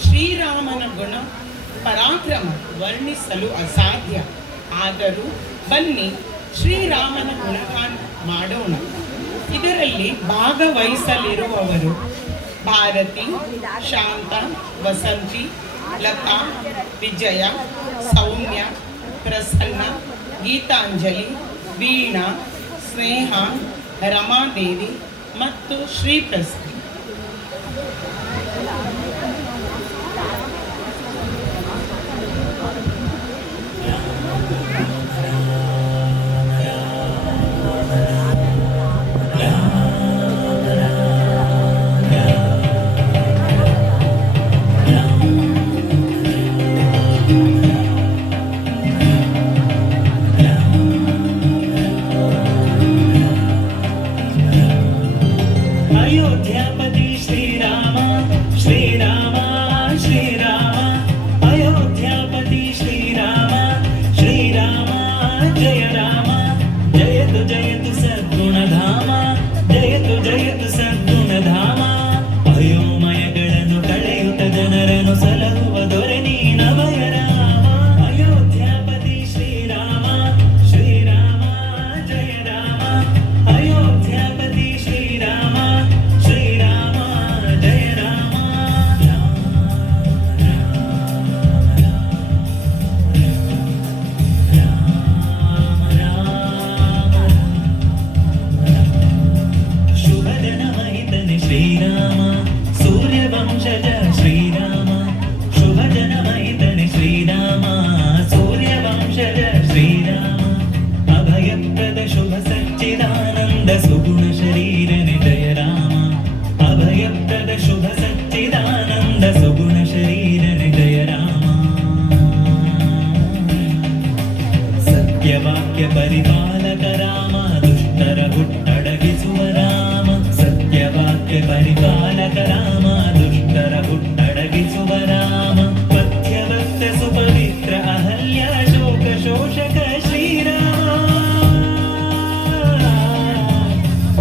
ಶ್ರೀರಾಮನ ಗುಣ ಪರಾಕ್ರಮ ವರ್ಣಿಸಲು ಅಸಾಧ್ಯ. ಆದರೂ ಬನ್ನಿ ಶ್ರೀರಾಮನ ಗುಣಗಾನ ಮಾಡೋಣ. ಇದರಲ್ಲಿ ಭಾಗವಹಿಸಲಿರುವವರು ಭಾರತಿ, ಶಾಂತ, ವಸಂತಿ, ಲತಾ, ವಿಜಯ, ಸೌಮ್ಯ, ಪ್ರಸನ್ನ, ಗೀತಾಂಜಲಿ, ವೀಣಾ, ಸ್ನೇಹ, ರಮಾದೇವಿ ಮತ್ತು ಶ್ರೀಪ್ರಸ್ತಿ. अयोध्यापति श्रीराम श्रीराम श्रीराम अयोध्यापति श्रीराम श्रीराम जय राम जयतु सद्गुणधाम जयतु सद्गुणधाम अयोमयಗಳನ್ನು ಕಳೆಯುತ್ತ ಜನರನ್ನು ಸಲಹುವ ದೊರೆ ನೀನವಯ ರಾಮ ಅಯೋಧ್ಯಾಪತಿ ಶ್ರೀರಾಮ ಶ್ರೀರಾಮ ಜಯ ರಾಮ ಅಯೋಧ್ಯಾಪತಿ ಶ್ರೀರಾಮ ಶ್ರೀರಾಮ ಜಯ ರಾಮ ಶುಭ ಜನಮಹಿತನೆ ಶ್ರೀರಾಮ ಸೂರ್ಯವಂಶಜ ಶ್ರೀರಾಮ ಶುಭ ಜನಮಹಿತನೆ ಶ್ರೀರಾಮ ಸೂರ್ಯವಂಶಜ ಶ್ರೀರಾಮ ಅಭಯಪ್ರದ ಶುಭ ಸಚ್ಚಿದಾನಂದ ಸುಗುಣ ಶರೀರನೆ ಜಯ ರಾಮ ಅಭಯಪ್ರದ ಶುಭ ಸಚ್ಚಿದಾನಂದ ಸುಗುಣ ಶರೀರನೆ ಜಯ ರಾಮ ಸತ್ಯವಾಕ್ಯ ಪರಿಪಾಲಕ ರಾಮ ದುಷ್ಟರ ಹುಟ್ಟಡಗಿಸುವ ರಾಮ ಸತ್ಯವಾಕ್ಯ ಪರಿಪಾಲಕ ರಾಮ ದುಷ್ಟರ ಹುಟ್ಟಡಗಿಸುವ ರಾಮ ಪಥ್ಯವಕ್ತ ಸುಪವಿತ್ರ ಅಹಲ್ಯ ಶೋಕ ಶೋಷಕ ಶ್ರೀರಾಮ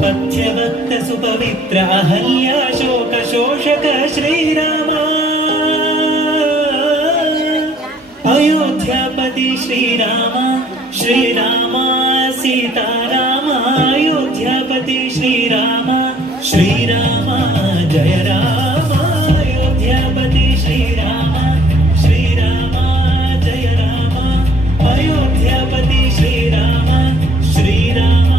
ಪಥ್ಯವಕ್ತ ಸುಪವಿತ್ರ ಅಹಲ್ಯ ಶೋಕ ಶೋಷಕ ಶ್ರೀರಾಮ ಅಯೋಧ್ಯಾಪತಿ ಶ್ರೀರಾಮ ಶ್ರೀರಾಮ ಸೀತಾರಾಮ ಅಯೋಧ್ಯಾಪತಿ ಶ್ರೀರಾಮ ಶ್ರೀರಾಮ ಜಯ ರಾಮ ಅಯೋಧ್ಯಾಪತಿ ಶ್ರೀರಾಮ ಶ್ರೀರಾಮ ಜಯ ರಾಮ ಅಯೋಧ್ಯಾಪತಿ ಶ್ರೀರಾಮ ಶ್ರೀರಾಮ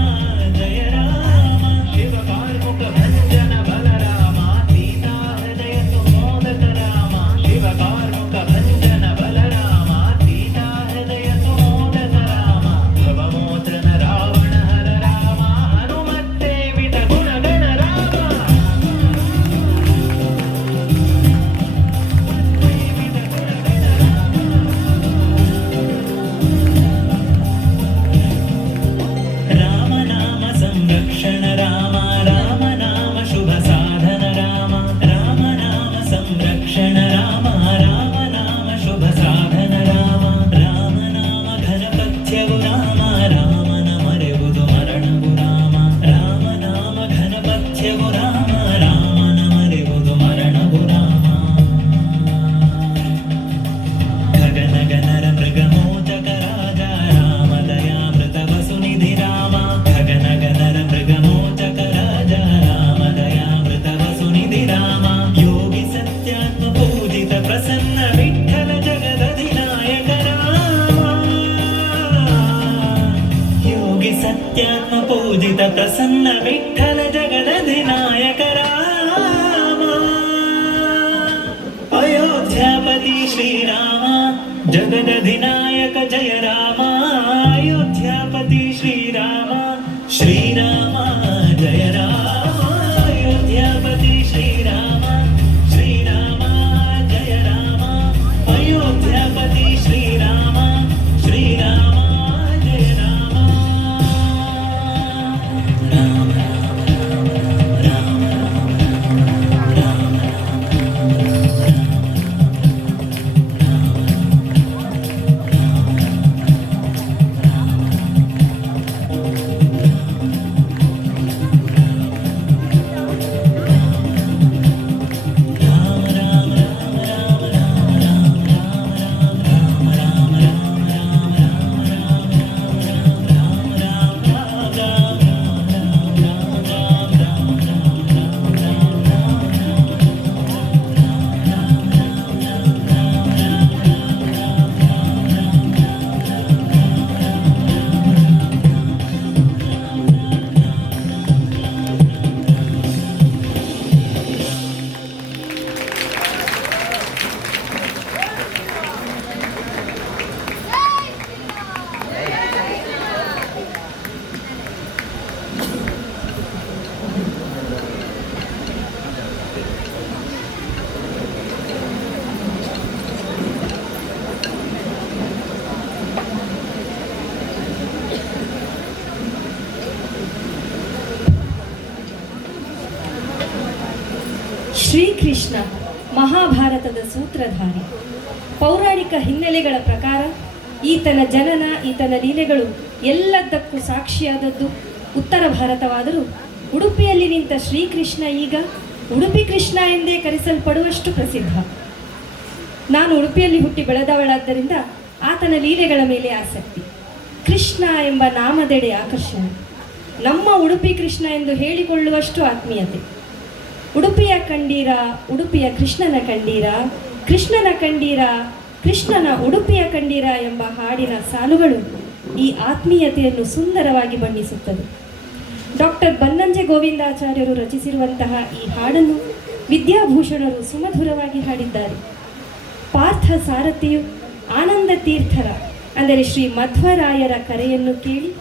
ಜಯ ರಾಮ ಶಿವ ಕಾರ್ಮುಕ ಭಂಜನ ಬಲರಾಮ ಸೀತಾ ಹೃದಯ ಸುಮೋದಕ ರಾಮ ಶಿವ ಕಾರ್ಮುಕ ಭಂಜನ ಬಲರಾಮ ಸೀತಾ ಹೃದಯ ಸುಮೋದಕ ರಾಮ ಭವಮೋಚನ ರಾವಣ ಹರ ರಾಮ ಹನುಮತ್ತೇ ವಿಧ ಗುಣಗಣ ರಾಮ ರಾಮನಾಮ ಸಂರಕ್ಷಣ ರಾಮ ರಾಮನಾಮ ಶುಭ ಸಾಧನ ರಾಮ ರಾಮನಾಮ ಸಂರಕ್ಷಣ ರಾಮ ರಾಮನಾಮ ಶುಭ ಸಾಧನ ರಾಮ ರಾಮನಾಮ ಘನಪಥ್ಯವು ರಾಮ ರಾಮನ ಮರೆಯುವುದು ಮರಣವು ರಾಮ ರಾಮನಾಮ ಘನಪಥ್ಯವು ರಾಮ ರಾಮನ ಮರೆಯುವುದು ಮರಣವು ರಾಮ ಗಗನ ಗನರ ಮೃಗಮೋಚಕ ರಾಜ ರಾಮ ದಯಾಮೃತ ವಸುನಿಧಿ ರಾಮ ಗಗನ ಗನರ ಮೃಗಮೋಚಕ ರಾಜ ರಾಮ ದಯಾಮೃತ ವಸುನಿಧಿ ರಾಮ ಯೋಗಿ ಸತ್ಯಾತ್ಮ ಪೂಜಿತ ಪ್ರಸನ್ನ ವಿಠಲ ಜಗದಧಿನಾಯಕ ರಾಮ ಯೋಗಿ ಸತ್ಯಾತ್ಮ ಪೂಜಿತ ಪ್ರಸನ್ನ ವಿಠಲ ಜಗದಧಿನಾಯಕ ರಾಮ ಶ್ರೀರಾಮ ಜಗದಧಿನಾಯಕ ಜಯ ರಾಮ ಅಯೋಧ್ಯಾಪತಿ ಶ್ರೀರಾಮ ಶ್ರೀರಾಮ ಜಯ ರಾಮ ಅಯೋಧ್ಯಾಪತಿ ಶ್ರೀರಾಮ ಶ್ರೀರಾಮ ಜಯ ರಾಮ ಅಯೋಧ್ಯಾಪತಿ ಶ್ರೀರಾಮ ಶ್ರೀರಾಮ ಜಯ ರಾಮ ರಾಮ ರಾಮ ರಾಮ ಶ್ರೀಕೃಷ್ಣ ಮಹಾಭಾರತದ ಸೂತ್ರಧಾರಿ. ಪೌರಾಣಿಕ ಹಿನ್ನೆಲೆಗಳ ಪ್ರಕಾರ ಈತನ ಜನನ, ಈತನ ಲೀಲೆಗಳು ಎಲ್ಲದಕ್ಕೂ ಸಾಕ್ಷಿಯಾದದ್ದು ಉತ್ತರ ಭಾರತವಾದರೂ ಉಡುಪಿಯಲ್ಲಿ ನಿಂತ ಶ್ರೀಕೃಷ್ಣ ಈಗ ಉಡುಪಿ ಕೃಷ್ಣ ಎಂದೇ ಕರೆಸಲ್ಪಡುವಷ್ಟು ಪ್ರಸಿದ್ಧ. ನಾನು ಉಡುಪಿಯಲ್ಲಿ ಹುಟ್ಟಿ ಬೆಳೆದವಳಾದ್ದರಿಂದ ಆತನ ಲೀಲೆಗಳ ಮೇಲೆ ಆಸಕ್ತಿ. ಕೃಷ್ಣ ಎಂಬ ನಾಮದೆಡೆ ಆಕರ್ಷಣೆ. ನಮ್ಮ ಉಡುಪಿ ಕೃಷ್ಣ ಎಂದು ಹೇಳಿಕೊಳ್ಳುವಷ್ಟು ಆತ್ಮೀಯತೆ. ಉಡುಪಿಯ ಕಂಡೀರ, ಉಡುಪಿಯ ಕೃಷ್ಣನ ಕಂಡೀರ, ಕೃಷ್ಣನ ಕಂಡೀರ, ಕೃಷ್ಣನ ಉಡುಪಿಯ ಕಂಡೀರ ಎಂಬ ಹಾಡಿನ ಸಾಲುಗಳು ಈ ಆತ್ಮೀಯತೆಯನ್ನು ಸುಂದರವಾಗಿ ಬಣ್ಣಿಸುತ್ತದೆ. ಡಾಕ್ಟರ್ ಬನ್ನಂಜೆ ಗೋವಿಂದಾಚಾರ್ಯರು ರಚಿಸಿರುವಂತಹ ಈ ಹಾಡನ್ನು ವಿದ್ಯಾಭೂಷಣರು ಸುಮಧುರವಾಗಿ ಹಾಡಿದ್ದಾರೆ. ಪಾರ್ಥ ಸಾರಥಿಯು ಆನಂದ ತೀರ್ಥರ ಅಂದರೆ ಶ್ರೀ ಮಧ್ವರಾಯರ ಕರೆಯನ್ನು ಕೇಳಿ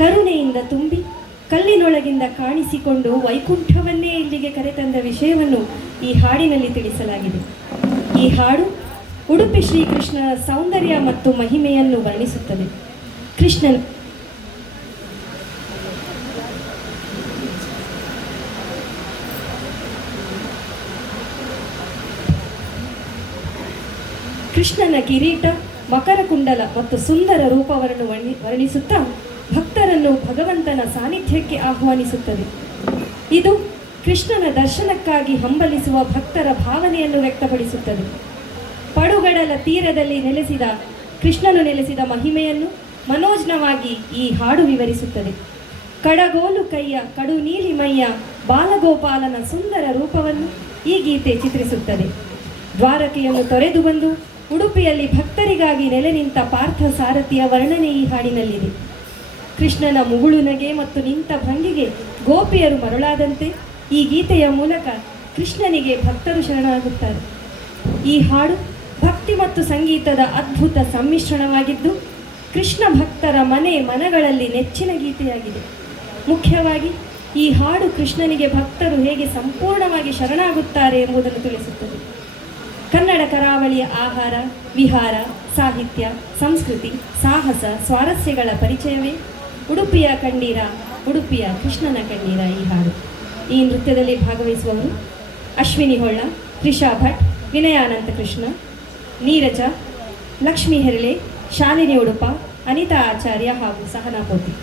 ಕರುಣೆಯಿಂದ ತುಂಬಿ ಕಲ್ಲಿನೊಳಗಿಂದ ಕಾಣಿಸಿಕೊಂಡು ವೈಕುಂಠವನ್ನೇ ಇಲ್ಲಿಗೆ ಕರೆತಂದ ವಿಷಯವನ್ನು ಈ ಹಾಡಿನಲ್ಲಿ ತಿಳಿಸಲಾಗಿದೆ. ಈ ಹಾಡು ಉಡುಪಿ ಶ್ರೀಕೃಷ್ಣನ ಸೌಂದರ್ಯ ಮತ್ತು ಮಹಿಮೆಯನ್ನು ವರ್ಣಿಸುತ್ತದೆ. ಕೃಷ್ಣನ ಕಿರೀಟ, ಮಕರಕುಂಡಲ ಮತ್ತು ಸುಂದರ ರೂಪವನ್ನು ವರ್ಣಿಸುತ್ತಾ ಭಕ್ತರನ್ನು ಭಗವಂತನ ಸಾನ್ನಿಧ್ಯಕ್ಕೆ ಆಹ್ವಾನಿಸುತ್ತದೆ. ಇದು ಕೃಷ್ಣನ ದರ್ಶನಕ್ಕಾಗಿ ಹಂಬಲಿಸುವ ಭಕ್ತರ ಭಾವನೆಯನ್ನು ವ್ಯಕ್ತಪಡಿಸುತ್ತದೆ. ಪಡುಗಡಲ ತೀರದಲ್ಲಿ ನೆಲೆಸಿದ ಕೃಷ್ಣನು ನೆಲೆಸಿದ ಮಹಿಮೆಯನ್ನು ಮನೋಜ್ಞವಾಗಿ ಈ ಹಾಡು ವಿವರಿಸುತ್ತದೆ. ಕಡಗೋಲು ಕೈಯ ಕಡು ನೀಲಿ ಮೈಯ ಬಾಲಗೋಪಾಲನ ಸುಂದರ ರೂಪವನ್ನು ಈ ಗೀತೆ ಚಿತ್ರಿಸುತ್ತದೆ. ದ್ವಾರಕೆಯನ್ನು ತೊರೆದು ಬಂದು ಉಡುಪಿಯಲ್ಲಿ ಭಕ್ತರಿಗಾಗಿ ನೆಲೆ ನಿಂತ ಪಾರ್ಥ ಸಾರಥಿಯ ವರ್ಣನೆ ಈ ಹಾಡಿನಲ್ಲಿದೆ. ಕೃಷ್ಣನ ಮುಗುಳು ನಗೆ ಮತ್ತು ನಿಂತ ಭಂಗಿಗೆ ಗೋಪಿಯರು ಮರಳಾದಂತೆ ಈ ಗೀತೆಯ ಮೂಲಕ ಕೃಷ್ಣನಿಗೆ ಭಕ್ತರು ಶರಣಾಗುತ್ತಾರೆ. ಈ ಹಾಡು ಭಕ್ತಿ ಮತ್ತು ಸಂಗೀತದ ಅದ್ಭುತ ಸಮ್ಮಿಶ್ರಣವಾಗಿದ್ದು ಕೃಷ್ಣ ಭಕ್ತರ ಮನಗಳಲ್ಲಿ ನೆಚ್ಚಿನ ಗೀತೆಯಾಗಿದೆ. ಮುಖ್ಯವಾಗಿ ಈ ಹಾಡು ಕೃಷ್ಣನಿಗೆ ಭಕ್ತರು ಹೇಗೆ ಸಂಪೂರ್ಣವಾಗಿ ಶರಣಾಗುತ್ತಾರೆ ಎಂಬುದನ್ನು ತಿಳಿಸುತ್ತದೆ. ಕನ್ನಡ ಕರಾವಳಿಯ ಆಹಾರ, ವಿಹಾರ, ಸಾಹಿತ್ಯ, ಸಂಸ್ಕೃತಿ, ಸಾಹಸ, ಸ್ವಾರಸ್ಯಗಳ ಪರಿಚಯವೇ ಉಡುಪಿಯ ಕಂಡೀರ, ಉಡುಪಿಯ ಕೃಷ್ಣನ ಕಂಡೀರ ಈ ಹಾಡು. ಈ ನೃತ್ಯದಲ್ಲಿ ಭಾಗವಹಿಸುವವರು ಅಶ್ವಿನಿ ಹೊಳ್ಳ, ತ್ರಿಷಾ ಭಟ್, ವಿನಯಾನಂತ ಕೃಷ್ಣ, ನೀರಜ, ಲಕ್ಷ್ಮೀ ಹೆರಳೆ, ಶಾಲಿನಿ ಉಡುಪ, ಅನಿತಾ ಆಚಾರ್ಯ ಹಾಗೂ ಸಹನಾ ಪೋತಿ.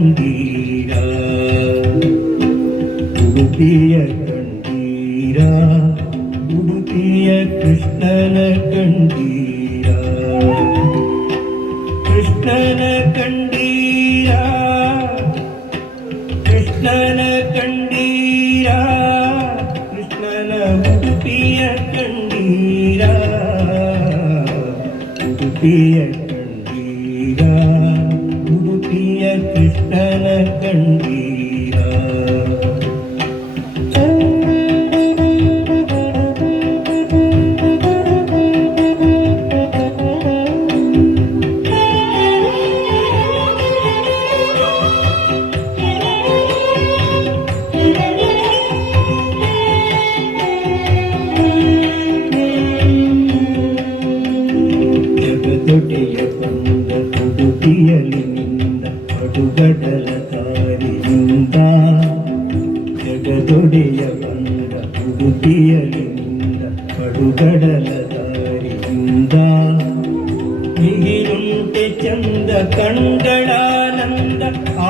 ಕಂಡೀರ ಉಡುಪಿಯ ಕಂಡೀರ ಉಡುಪಿಯ ಕೃಷ್ಣನ ಕಂಡೀರ ಕೃಷ್ಣನ ಕಂಡೀರ ಕೃಷ್ಣನ ಕಂಡೀರ ಕೃಷ್ಣನ ಉಡುಪಿಯ ಕಂಡೀರ ಉಡುಪಿಯ ಕಂಡೀರ ಉಡುಪಿಯ ಕೃಷ್ಣನ ಕಂಡೀರ ಜಗದೊಡೆಯ ಬಂದ ಉಡುಪಿಯಲಿ ನಿಂದ ಪಡುಗಡಲ ದಾರಿಯಿಂದ ಜಗದೊಡೆಯ ಬಂದ ಉಡುಪಿಯಲಿ ನಿಂದ ಪಡುಗಡಲ ದಾರಿಯಿಂದ ಮಿಗಿಲುಂಟೆ ಚಂದ ಕಂಗಳಾನಂದ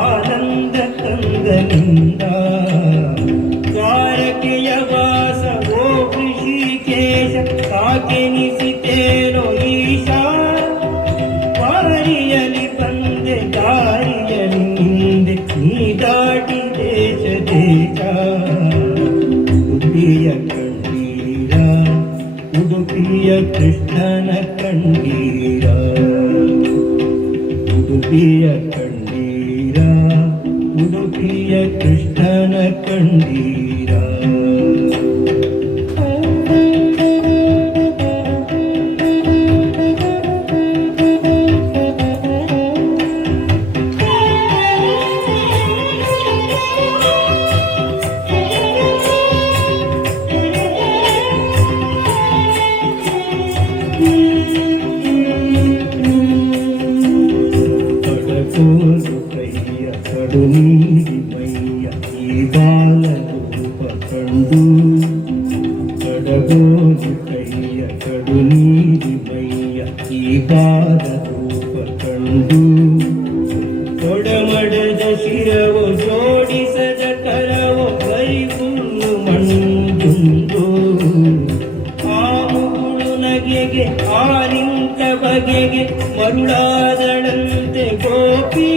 ಆನಂದ ಕಂದನಿಂದ ದ್ವಾರಕೆಯ ವಾಸ ಓ ಋಷಿಕೇಶ ಸಾಕೆನಿಸಿತೇನೋ ಈಶಾ ವಾರಿಯಲಿ ಬಂದೆ ದಾರಿಯಲಿ ಹಿಂದೆ ನೀ ದಾಟಿ ದೇಶ ದೇಶ ಉಡುಪಿಯ ಕಂಡೀರ ಉಡುಪಿಯ ಕೃಷ್ಣನ ಕಂಡೀರ ಉಡುಪಿಯ ಕಂಡೀರ ಉಡುಪಿಯ ಕೃಷ್ಣನ ಕಂಡೀರ ಕಡಕೋಲು ಕೈಯ ಕಡು ನೀಡಿ ಮೈಯ ಈ ಬಾಲರೂಪ ಕಂಡು ಕಡಗೋಲು ಕೈಯ ಕಡು ನೀಡಿ ಮೈಯ ಈ ಬಾಲರೂಪ ಕಂಡು ತೊಡಮಡದ ಶಿರವು ಜೋಡಿಸದ ಕರವು ಬರಿಗುಳ್ಳು ಮಂಜುಂದು ಆ ಮುಗುಳು ನಗೆಗೆ ಆ ನಿಂತ ಬಗೆಗೆ ಮರುಳಾದಳಂತೆ ಗೋಪಿ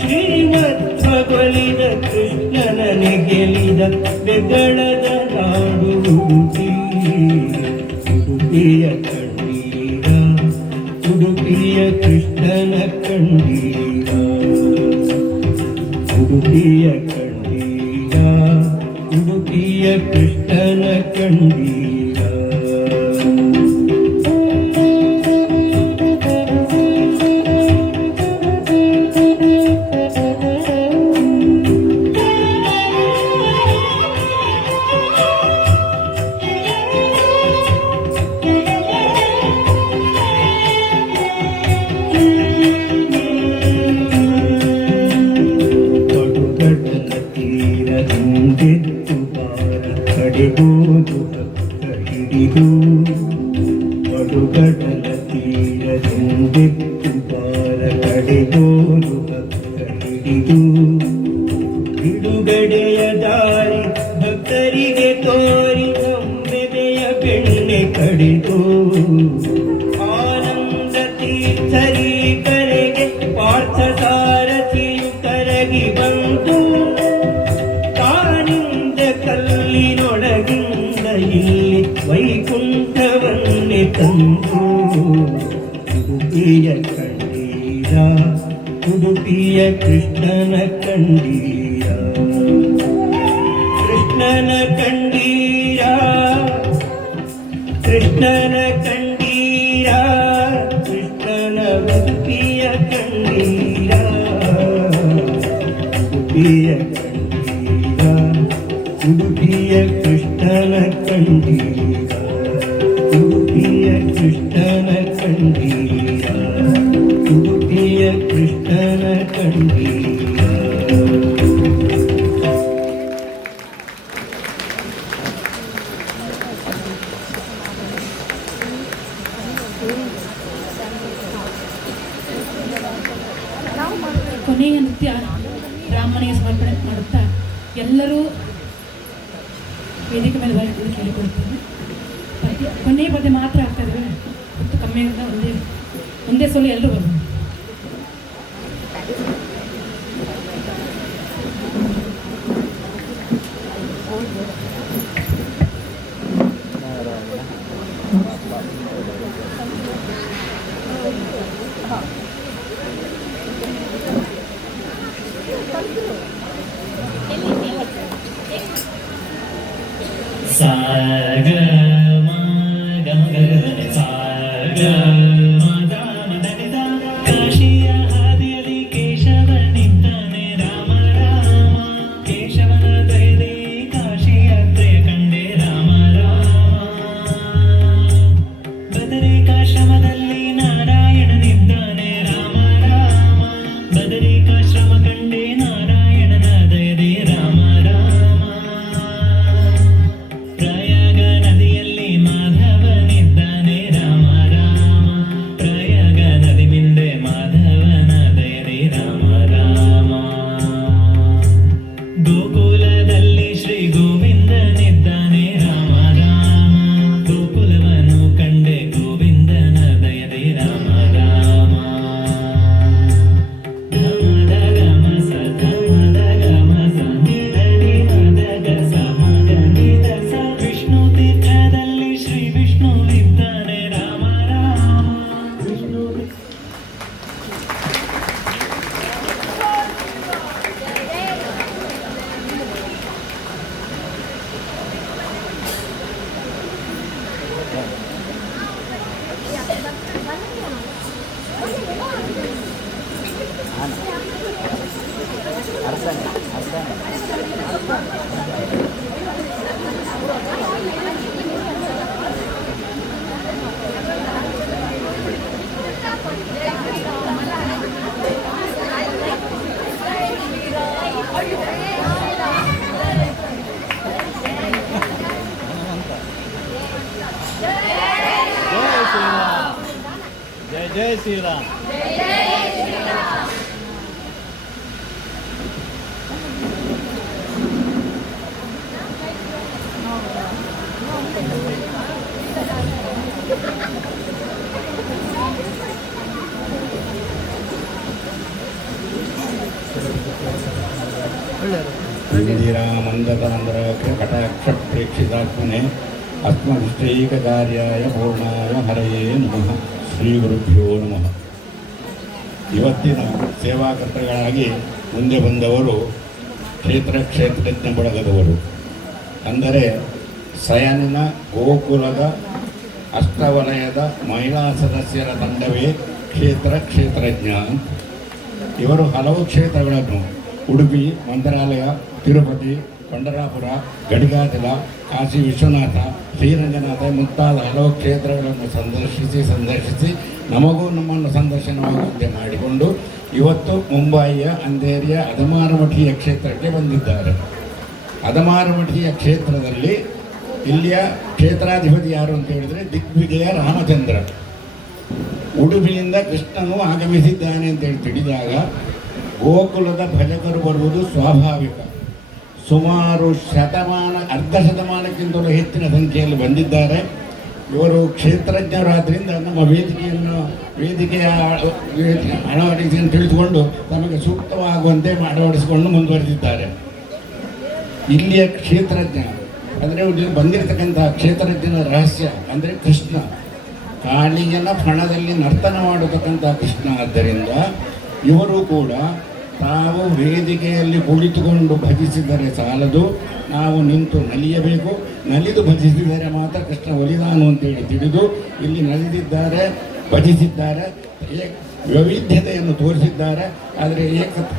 ಶ್ರೀಮಧ್ವಗೊಲಿದ ಕೃಷ್ಣನನೆ ಗೆಲಿದ ಬೆಗಳದ ನಾಡು ಉಡುಪಿ ಉಡುಪಿಯ ಕಂಡೀರ ಉಡುಪಿಯ ಕೃಷ್ಣನ ಕಂಡೀರ ಉಡುಪಿಯ ಕಂಡೀರ ಉಡುಪಿಯ ಕೃಷ್ಣನ ಕಂಡೀರ ಪಡುಗಡಲ ತೀರದಿಂದೆದ್ದು ಬಾರ ಕಡೆಗೋದು ಭಕ್ತ ಹಿಡಿದು ಪಡುಗಡಲ ತೀರದಿಂದೆದ್ದು ಬಾರ ಕಡೆಗೋದು ಭಕ್ತ ಹಿಡಿದು ಬಿಡುಗಡೆಯ ದಾರಿ ಭಕ್ತರಿಗೆ ತೋರಿ ನಂಬೆದೆಯ ಬೆಣ್ಣೆ ಕಡಿದು ಆನಂದ ತೀರ್ಥರಿ ಕರೆಗೆ ಪಾರ್ಥ ಸಾರಥಿಯು ಕರಗಿ ಬಂತು ತಾನಿಂದ ಕಲ್ಲಿನೊಳಗಿಂದ ಇಲ್ಲಿ ವೈಕುಂಠವನ್ನೇ ತಂದು ಉಡುಪಿಯ ಕಂಡೀರ ಉಡುಪಿಯ ಕೃಷ್ಣನ ಕಂಡೀರ ಕೃಷ್ಣನ ಕಂಡೀರ ಕೃಷ್ಣನ ಕಂಡೀರ ಕೃಷ್ಣನ ಉಡುಪಿಯ ಕಂಡೀರ ಉಡುಪಿಯ ಕಂಡೀರ ಉಡುಪಿಯ ಕೃಷ್ಣನ ಕಂಡೀರ ಉಡುಪಿಯ ಕೃಷ್ಣನ ಕಂಡೀರ ಉಡುಪಿಯ ಕೃಷ್ಣನ ಕಂಡೀರ ಕೊನೆ ಕೊನೆಯ ನೃತ್ಯ ರಾಮನಿಗೆ ಸಮರ್ಪಣೆ ಮಾಡುತ್ತಾ ಎಲ್ಲರೂ ವೇದಿಕೆ ಮೇಲೆ ಬರಲು ಕೇಳಿಕೊಳ್ತೇನೆ. ಕೊನೆಯ ಪದ್ಯ ಮಾತ್ರ ಆಗ್ತಾ ಇದ್ದಾರೆ, ಹೊತ್ತು ಕಮ್ಮಿ ಒಂದೇ ಸಲ ಎಲ್ಲರೂ ಬರ್ಬೋದು. ಕಾಶಿಯ ಹಾದಿಯಲ್ಲಿ ಕೇಶವನಿದ್ದಾನೆ ರಾಮ ರಾಮ, ಕೇಶವನ ದಯದಿ ಕಾಶಿ ಯಾತ್ರೆಯ ಕಂಡೆ ರಾಮ ರಾಮ. ಬದರಿಕಾಶ್ರಮದಲ್ಲಿ ನಾರಾಯಣನಿದ್ದಾನೆ ರಾಮ ರಾಮ, ಬದರಿಕಾಶ್ರಮ ಕಂಡೆ ನಾರಾಯಣನ ದಯದಿ ರಾಮ ರಾಮ. ಪ್ರಯಾಗ ನದಿಯಲ್ಲಿ ಮಾಧವನಿದ್ದಾನೆ ರಾಮ ರಾಮ, ಪ್ರಯಾಗ ನದಿ ಮಿಂದೆ ಮಾಧವನ ದಯದಿ ರಾಮ ರಾಮ. ಗೋಕುಲದಲ್ಲಿ ಶ್ರೀ ಗೋವಿಂದನಿದ್ದಾನೆ ರಾಮ ರಾಮ, ಗೋಕುಲವನ್ನು ಕಂಡೆ ಗೋವಿಂದನ ದಯದಿ ರಾಮ ರಾಮ. ಧಮದ ಗಮ ಸ ಧಮದ ಗಮ ಸ ನಿಧನಿ ಮದಗ ಸ ಮಗನಿದ ಸ. ವಿಷ್ಣು ತೀರ್ಥದಲ್ಲಿ ಶ್ರೀ ವಿಷ್ಣುವಿದ್ದಾನೆ ರಾಮ ರಾಮ, ವಿಷ್ಣು ಜೈ ಶ್ರೀರಾಮ್. ಇಂದಿರಾಮಂದತಾಂಧ್ರ ಕಟಾಕ್ಷ ಪ್ರೇಕ್ಷಿತಾತ್ಮನೆ ಆತ್ಮವಿಷ್ಟೈಕಕಾರ್ಯಾಯ ಪೂರ್ಣಾಯ ಹರಯೇ ನಮಃ. ಶ್ರೀ ಗುರುಭ್ಯೋ ನಮಃ. ಇವತ್ತಿನ ಸೇವಾಕರ್ತಗಳಾಗಿ ಮುಂದೆ ಬಂದವರು ಕ್ಷೇತ್ರಜ್ಞ ಬಳಗದವರು, ಅಂದರೆ ಸಯನಿನ ಗೋಕುಲದ ಅಷ್ಟವಲಯದ ಮಹಿಳಾ ಸದಸ್ಯರ ತಂಡವೇ ಕ್ಷೇತ್ರಜ್ಞ. ಇವರು ಹಲವು ಕ್ಷೇತ್ರಗಳನ್ನು ಉಡುಪಿ, ಮಂತ್ರಾಲಯ, ತಿರುಪತಿ, ಪಂಡರಾಪುರ, ಗಡಿಗಾಚಲ, ಕಾಶಿ ವಿಶ್ವನಾಥ, ಶ್ರೀರಂಗನಾಥ ಮುಂತಾದ ಹಲವು ಕ್ಷೇತ್ರಗಳನ್ನು ಸಂದರ್ಶಿಸಿ ನಮಗೂ ನಮ್ಮನ್ನು ಸಂದರ್ಶನವಾಗುವಂತೆ ಮಾಡಿಕೊಂಡು ಇವತ್ತು ಮುಂಬಯಿಯ ಅಂಧೇರಿಯ ಅದಮಾರಮಠಿಯ ಕ್ಷೇತ್ರಕ್ಕೆ ಬಂದಿದ್ದಾರೆ. ಅದಮಾರಮಠಿಯ ಕ್ಷೇತ್ರದಲ್ಲಿ ಇಲ್ಲಿಯ ಕ್ಷೇತ್ರಾಧಿಪತಿ ಯಾರು ಅಂತ ಹೇಳಿದರೆ ದಿಗ್ವಿಜಯ ರಾಮಚಂದ್ರ. ಉಡುಪಿಯಿಂದ ಕೃಷ್ಣನು ಆಗಮಿಸಿದ್ದಾನೆ ಅಂತೇಳಿ ತಿಳಿದಾಗ ಗೋಕುಲದ ಭಜಕರು ಬರುವುದು ಸ್ವಾಭಾವಿಕ. ಸುಮಾರು ಅರ್ಧ ಶತಮಾನಕ್ಕಿಂತಲೂ ಹೆಚ್ಚಿನ ಸಂಖ್ಯೆಯಲ್ಲಿ ಬಂದಿದ್ದಾರೆ. ಇವರು ಕ್ಷೇತ್ರಜ್ಞರಾದ್ದರಿಂದ ನಮ್ಮ ವೇದಿಕೆಯ ಅಳವಡಿಕೆಯನ್ನು ತಿಳಿದುಕೊಂಡು ತಮಗೆ ಸೂಕ್ತವಾಗುವಂತೆ ಅಳವಡಿಸಿಕೊಂಡು ಮುಂದುವರೆದಿದ್ದಾರೆ. ಇಲ್ಲಿಯ ಕ್ಷೇತ್ರಜ್ಞ ಅಂದರೆ ಬಂದಿರತಕ್ಕಂತಹ ಕ್ಷೇತ್ರಜ್ಞನ ರಹಸ್ಯ ಅಂದರೆ ಕೃಷ್ಣ, ಕಾಳಿಯನ ಫಣದಲ್ಲಿ ನರ್ತನ ಮಾಡತಕ್ಕಂಥ ಕೃಷ್ಣ. ಆದ್ದರಿಂದ ಇವರು ಕೂಡ ತಾವು ವೇದಿಕೆಯಲ್ಲಿ ಕುಳಿತುಕೊಂಡು ಭಜಿಸಿದರೆ ಸಾಲದು, ನಾವು ನಿಂತು ನಲಿಯಬೇಕು. ನಲಿದು ಭಜಿಸಿದರೆ ಮಾತ್ರ ಕೃಷ್ಣ ಒಲಿದಾನು ಅಂತೇಳಿ ತಿಳಿದು ಇಲ್ಲಿ ನಲಿದಿದ್ದಾರೆ, ಭಜಿಸಿದ್ದಾರೆ, ವೈವಿಧ್ಯತೆಯನ್ನು ತೋರಿಸಿದ್ದಾರೆ. ಆದರೆ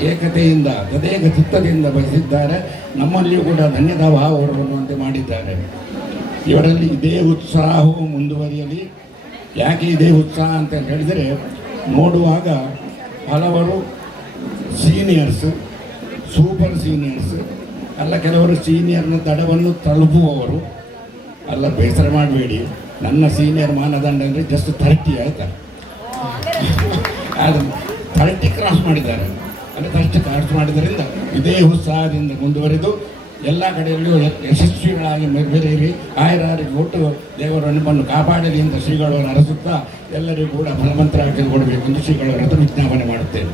ಏಕತೆಯಿಂದ ತದೇಕ ಚಿತ್ತದಿಂದ ಭಜಿಸಿದ್ದಾರೆ. ನಮ್ಮಲ್ಲಿಯೂ ಕೂಡ ಧನ್ಯತಾ ಭಾವವನ್ನು ಬರುವಂತೆ ಮಾಡಿದ್ದಾರೆ. ಇವರಲ್ಲಿ ಇದೇ ಉತ್ಸಾಹವು ಮುಂದುವರಿಯಲಿ. ಯಾಕೆ ಇದೇ ಉತ್ಸಾಹ ಅಂತ ಹೇಳಿದರೆ, ನೋಡುವಾಗ ಹಲವರು ಸೀನಿಯರ್ಸ್, ಸೂಪರ್ ಸೀನಿಯರ್ಸ್ ಅಲ್ಲ, ಕೆಲವರು ಸೀನಿಯರ್ನ ದಡವನ್ನು ತಲುಪುವವರು ಅಲ್ಲ. ಬೇಸರ ಮಾಡಬೇಡಿ, ನನ್ನ ಸೀನಿಯರ್ ಮಾನದಂಡ ಅಂದರೆ ಜಸ್ಟ್ 30 ಆಯಿತಾ, ಅದು 30 ಕ್ರಾಸ್ ಮಾಡಿದ್ದಾರೆ. ಕಷ್ಟ ಖರ್ಚು ಮಾಡಿದ್ದರಿಂದ ಇದೇ ಉತ್ಸಾಹದಿಂದ ಮುಂದುವರಿದು ಎಲ್ಲ ಕಡೆಯಲ್ಲಿಯೂ ಯಶಸ್ವಿಗಳಾಗಿ ಮೆರೆಯಿರಿ, ಆಯುರಾರಿಗೆ ಒಟ್ಟು ದೇವರ ನೆನಪನ್ನು ಕಾಪಾಡಲಿ ಅಂತ ಶ್ರೀಗಳವರು ಅರಸುತ್ತಾ ಎಲ್ಲರಿಗೂ ಕೂಡ ಫಲವಂತರಾಗಿ ಕೊಡಬೇಕು ಎಂದು ಶ್ರೀಗಳವರ ಹತ್ರ ವಿಜ್ಞಾಪನೆ ಮಾಡುತ್ತೇನೆ.